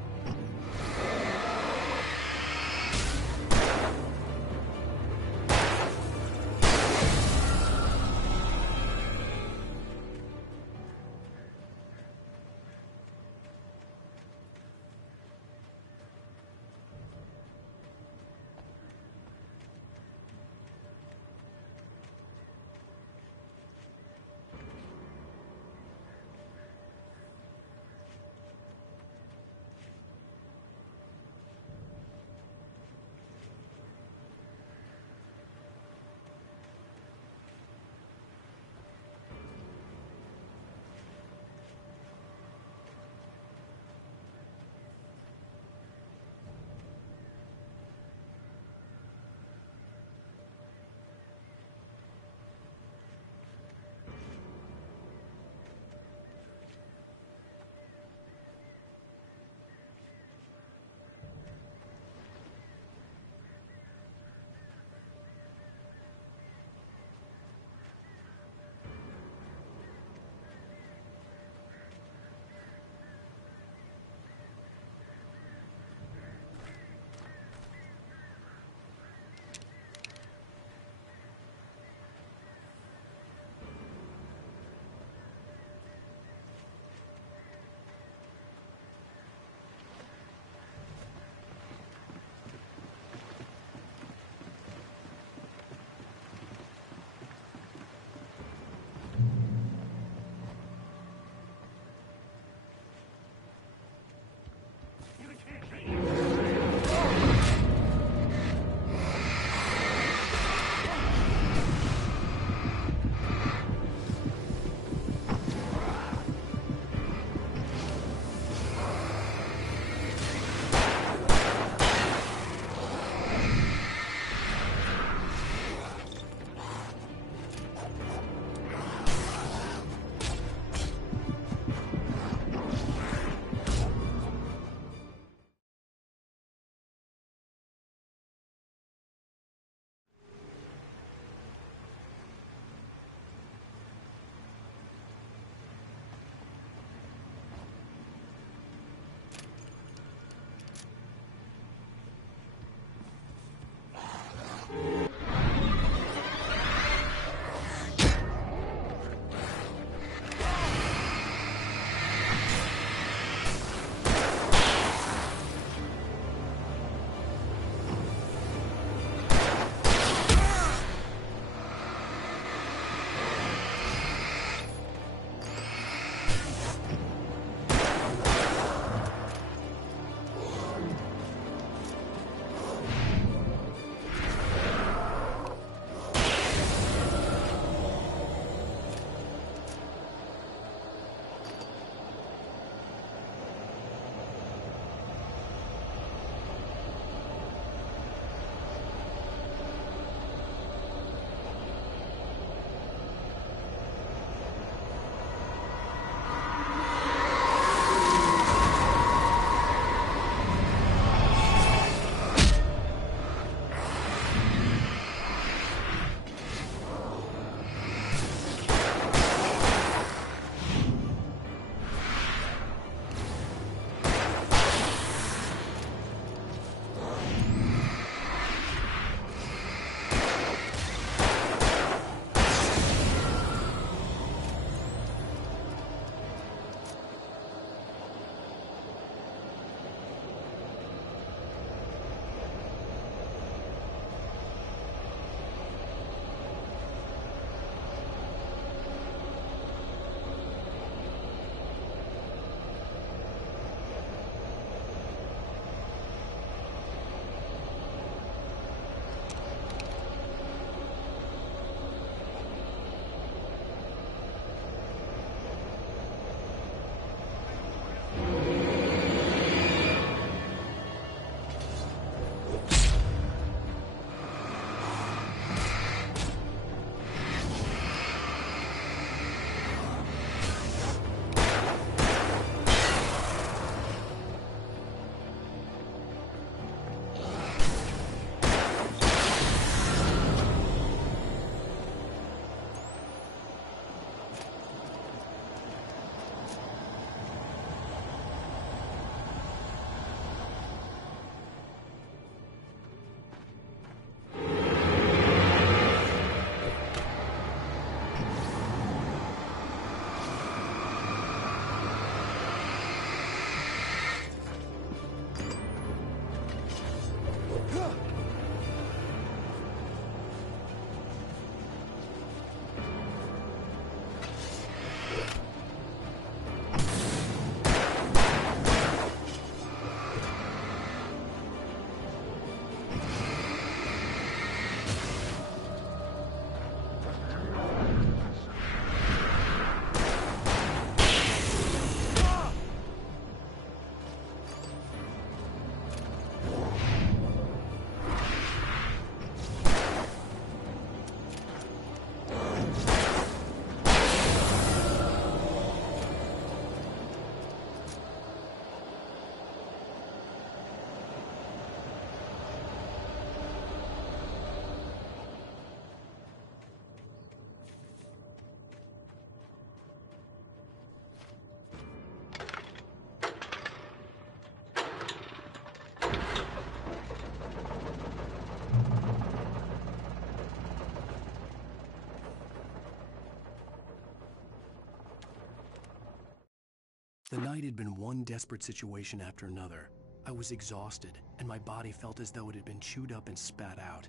The night had been one desperate situation after another. I was exhausted, and my body felt as though it had been chewed up and spat out.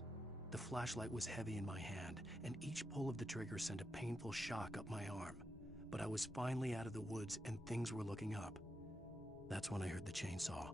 The flashlight was heavy in my hand, and each pull of the trigger sent a painful shock up my arm. But I was finally out of the woods, and things were looking up. That's when I heard the chainsaw.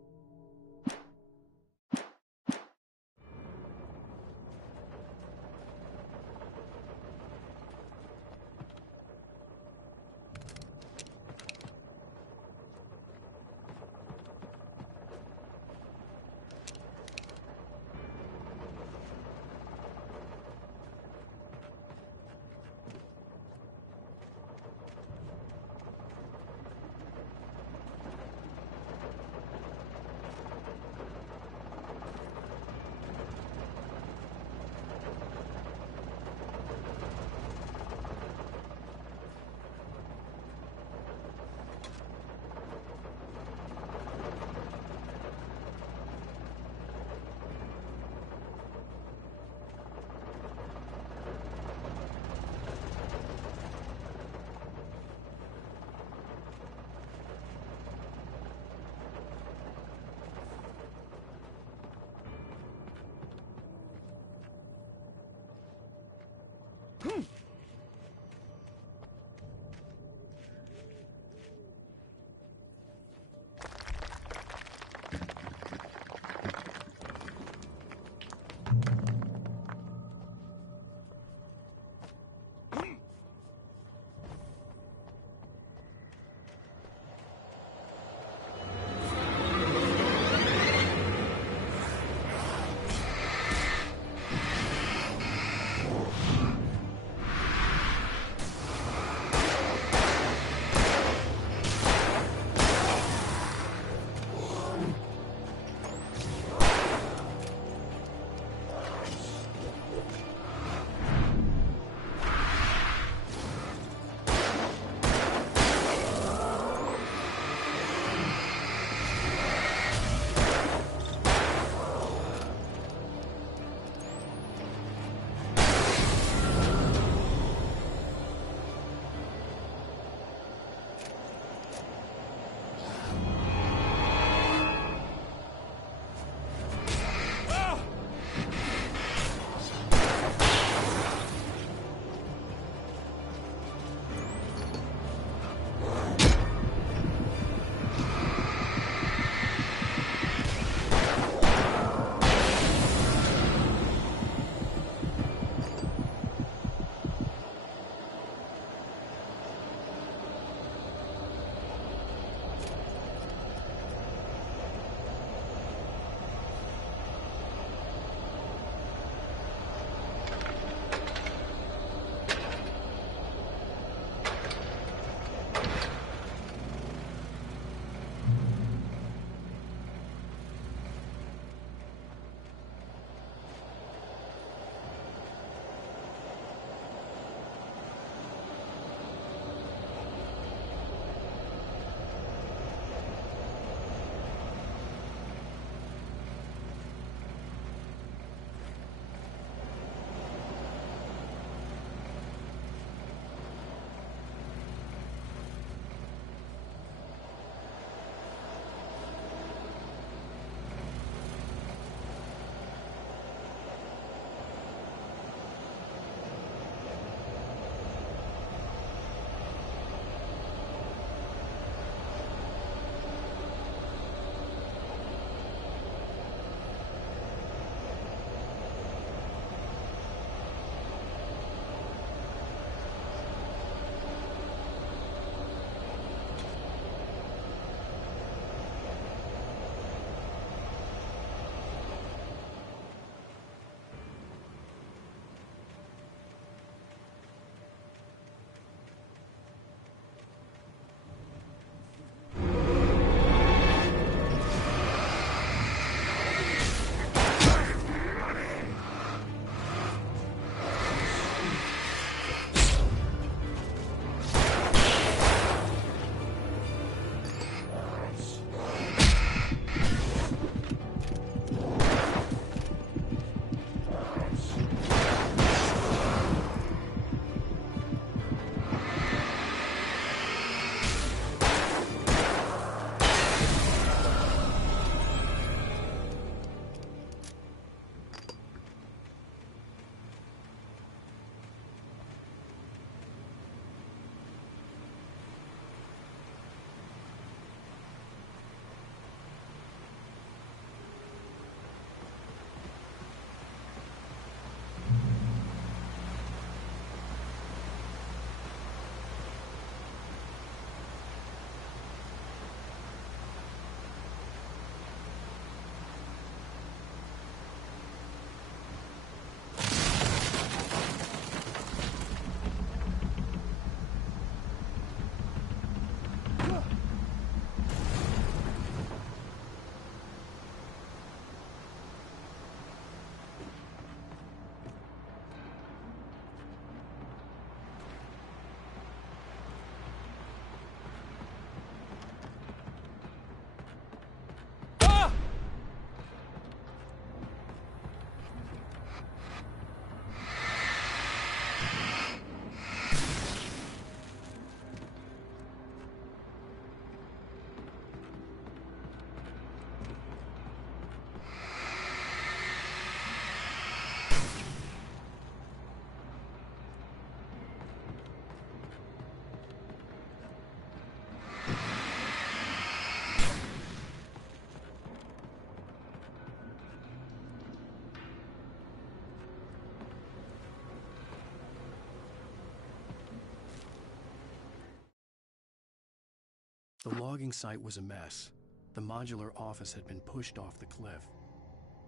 The logging site was a mess. The modular office had been pushed off the cliff.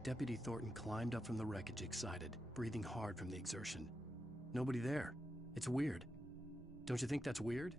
Deputy Thornton climbed up from the wreckage excited, breathing hard from the exertion. Nobody there. It's weird. Don't you think that's weird?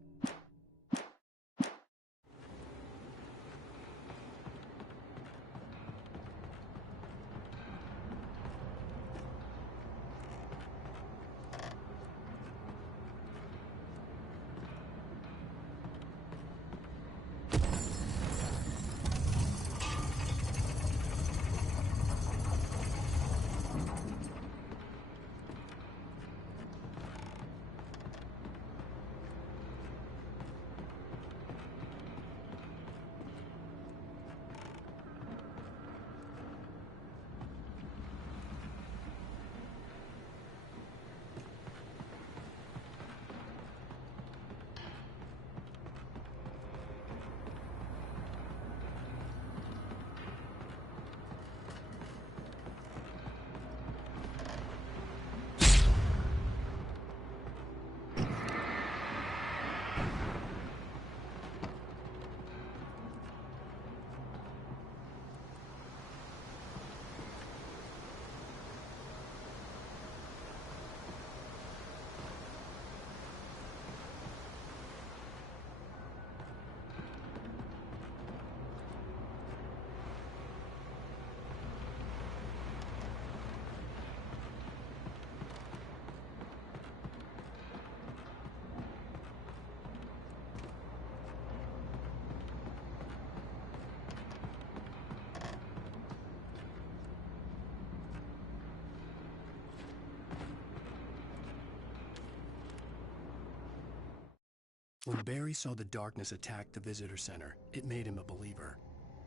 When Barry saw the darkness attack the visitor center, it made him a believer.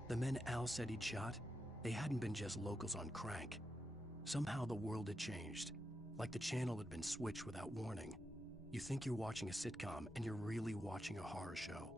The men Al said he'd shot, they hadn't been just locals on crank. Somehow the world had changed, like the channel had been switched without warning. You think you're watching a sitcom, and you're really watching a horror show.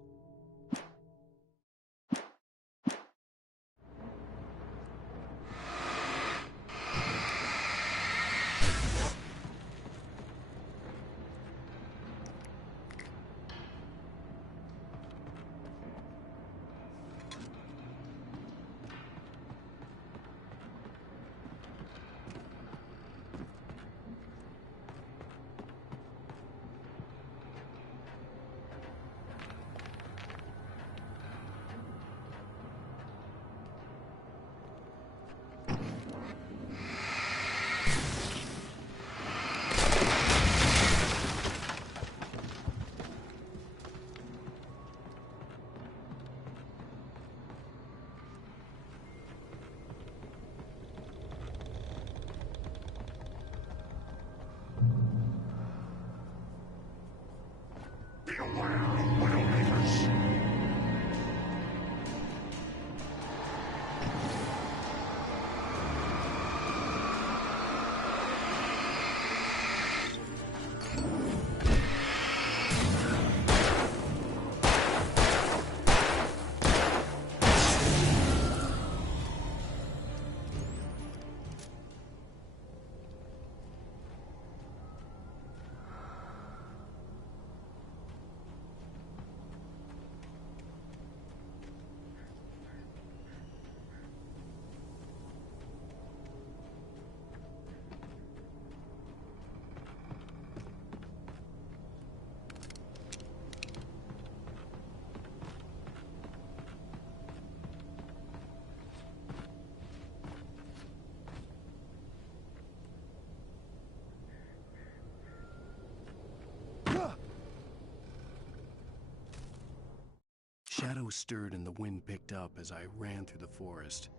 Shadows stirred and the wind picked up as I ran through the forest.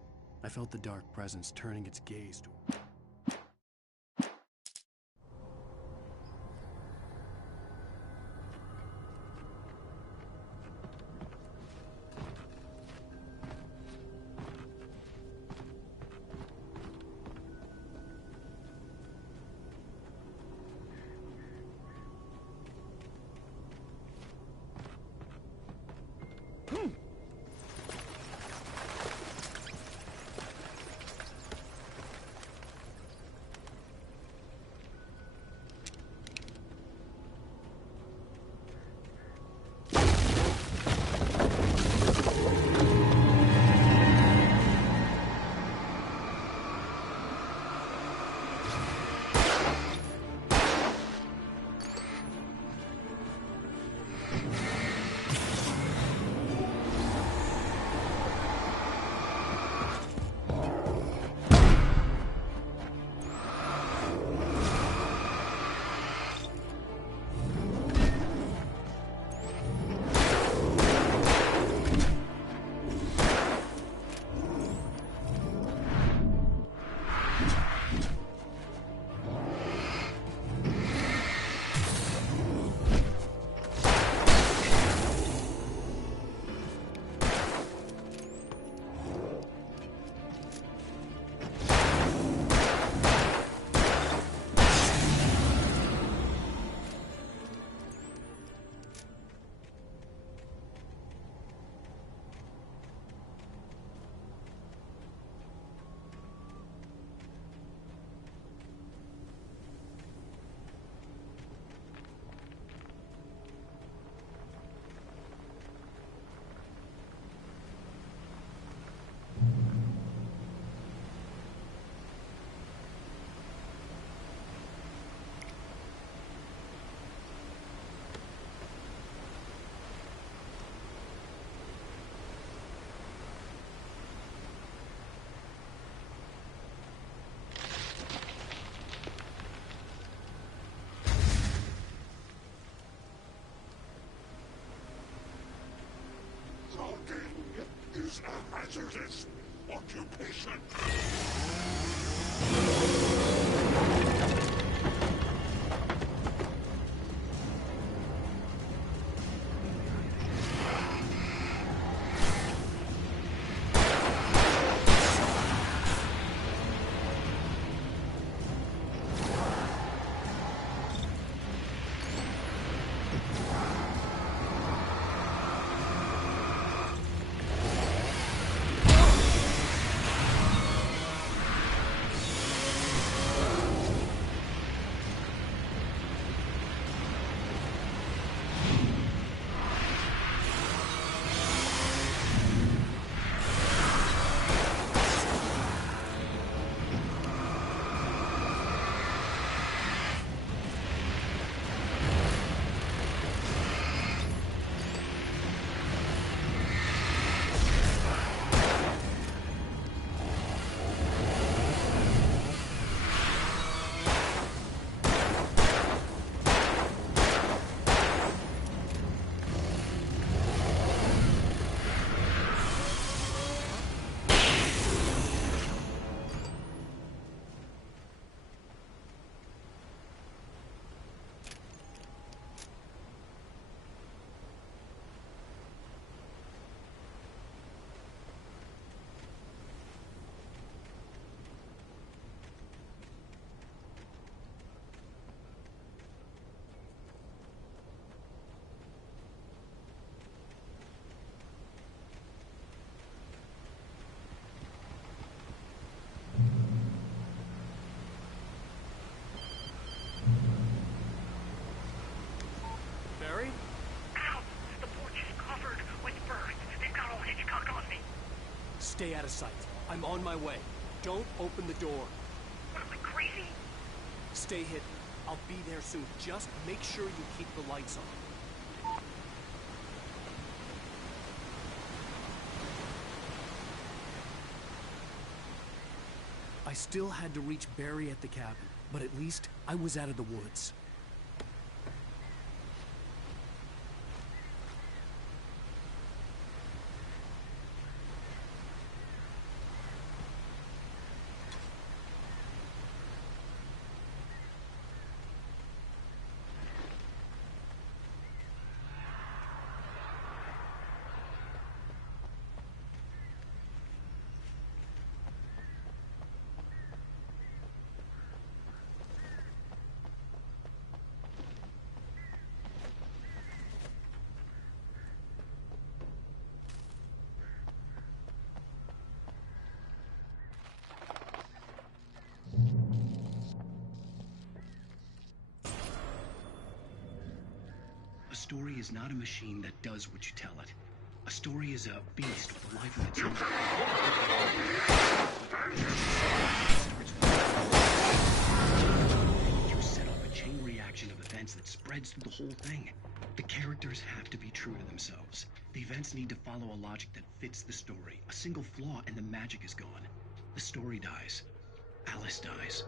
I felt the dark presence turning its gaze to... hazardous occupation. Barry? Ow! The porch is covered with birds. They've got all Hitchcock on me. Stay out of sight. I'm on my way. Don't open the door. What am I, crazy? Stay hidden. I'll be there soon. Just make sure you keep the lights on. I still had to reach Barry at the cabin, but at least I was out of the woods. A story is not a machine that does what you tell it. A story is a beast with a life of its own. You set off a chain reaction of events that spreads through the whole thing. The characters have to be true to themselves. The events need to follow a logic that fits the story. A single flaw and the magic is gone. The story dies. Alice dies.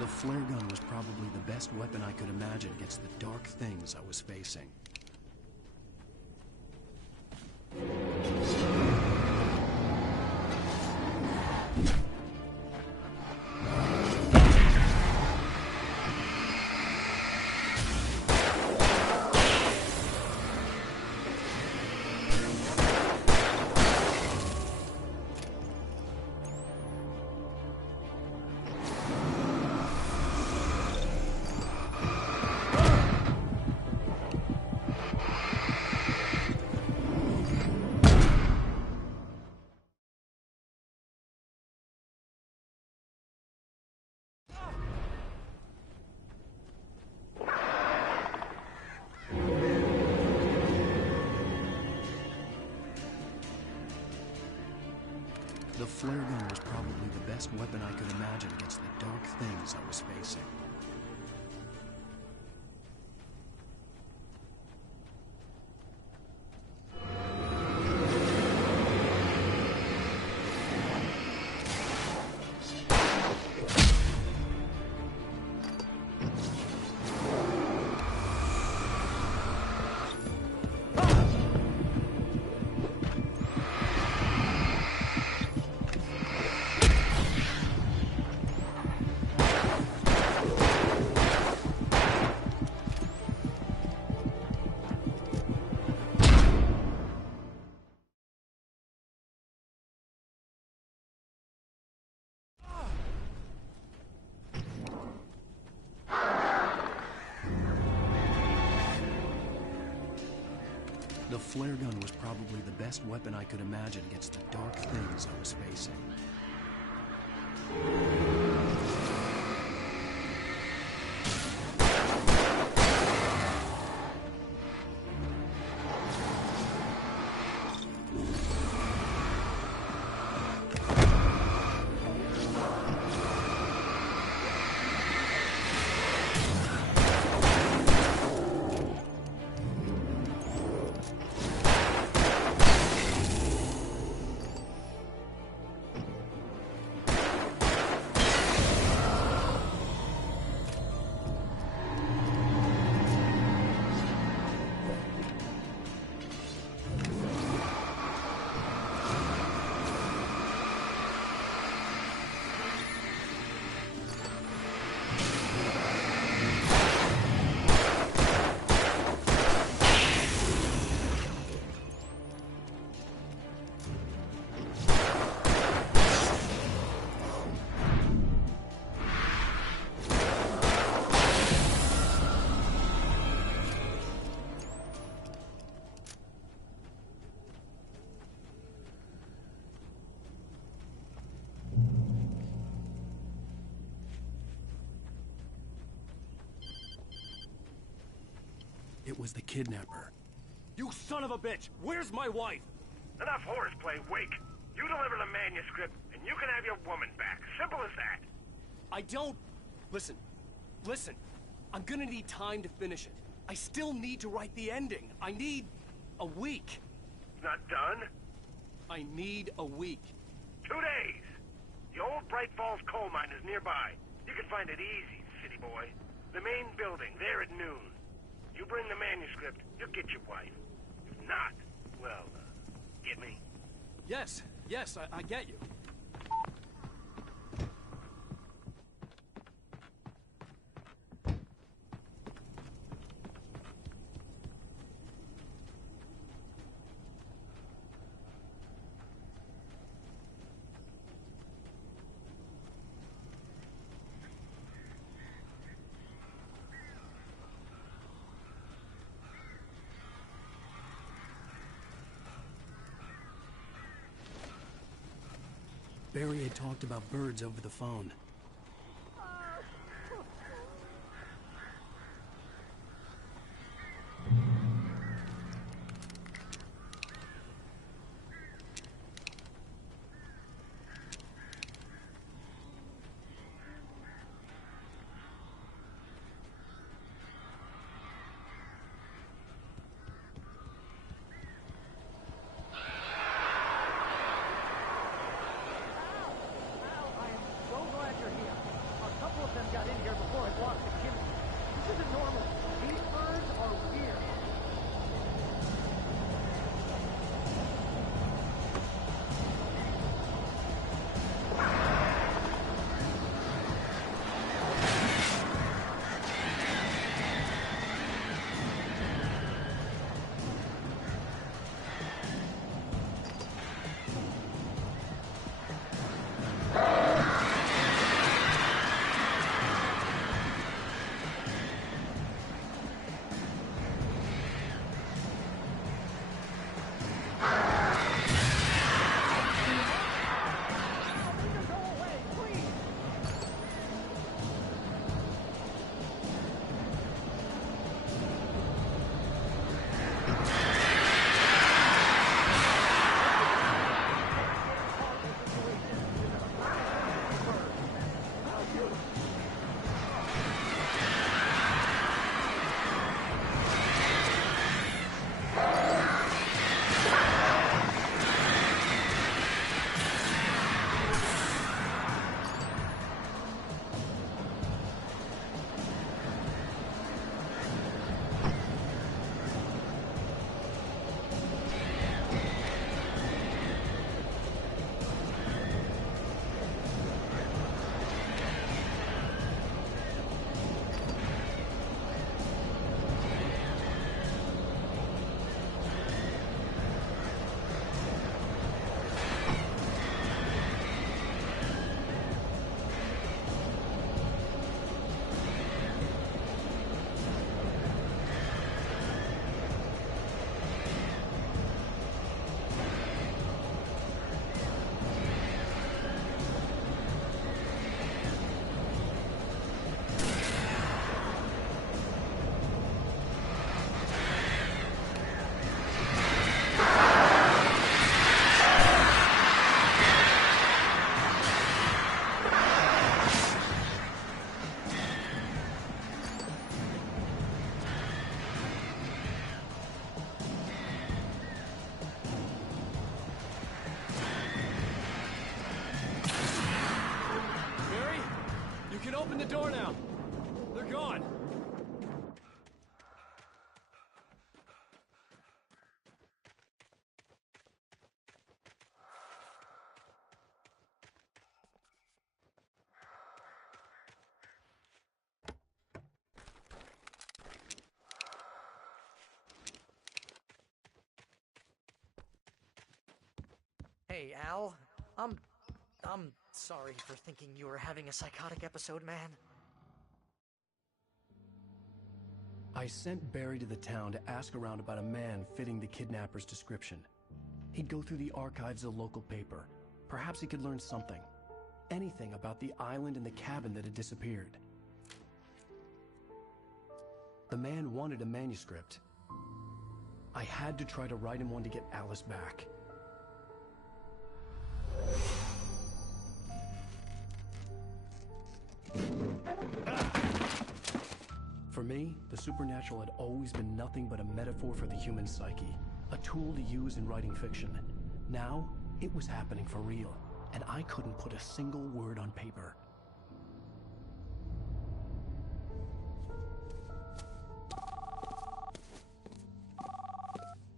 The flare gun was probably the best weapon I could imagine against the dark things I was facing. The flare gun was probably the best weapon I could imagine against the dark things I was facing. The flare gun was probably the best weapon I could imagine against the dark things I was facing. It was the kidnapper. You son of a bitch! Where's my wife? Enough horseplay, Wake. You deliver the manuscript, and you can have your woman back. Simple as that. I don't... Listen. I'm gonna need time to finish it. I still need to write the ending. I need... a week. Not done? I need a week. 2 days. The old Bright Falls coal mine is nearby. You can find it easy, city boy. The main building, there at noon. You bring the manuscript, you'll get your wife. If not, well, get me? Yes, I get you. Barry had talked about birds over the phone. Open the door now. They're gone. Hey, Al. I'm sorry for thinking you were having a psychotic episode, man. I sent Barry to the town to ask around about a man fitting the kidnapper's description. He'd go through the archives of the local paper. Perhaps he could learn something. Anything about the island and the cabin that had disappeared. The man wanted a manuscript. I had to try to write him one to get Alice back. For me, the supernatural had always been nothing but a metaphor for the human psyche, a tool to use in writing fiction. Now, it was happening for real, and I couldn't put a single word on paper.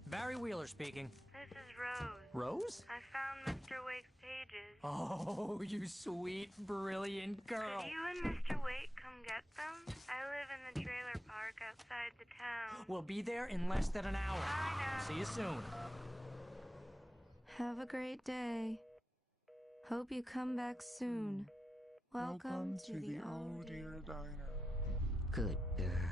Barry Wheeler speaking. This is Rose. Rose? I found Mr. Wake's pages. Oh, you sweet, brilliant girl. Could you and Mr. Wake come get them? I live in the trailer park outside the town. We'll be there in less than an hour. I know. See you soon. Have a great day. Hope you come back soon. Welcome to the Old Deer Diner. Good girl.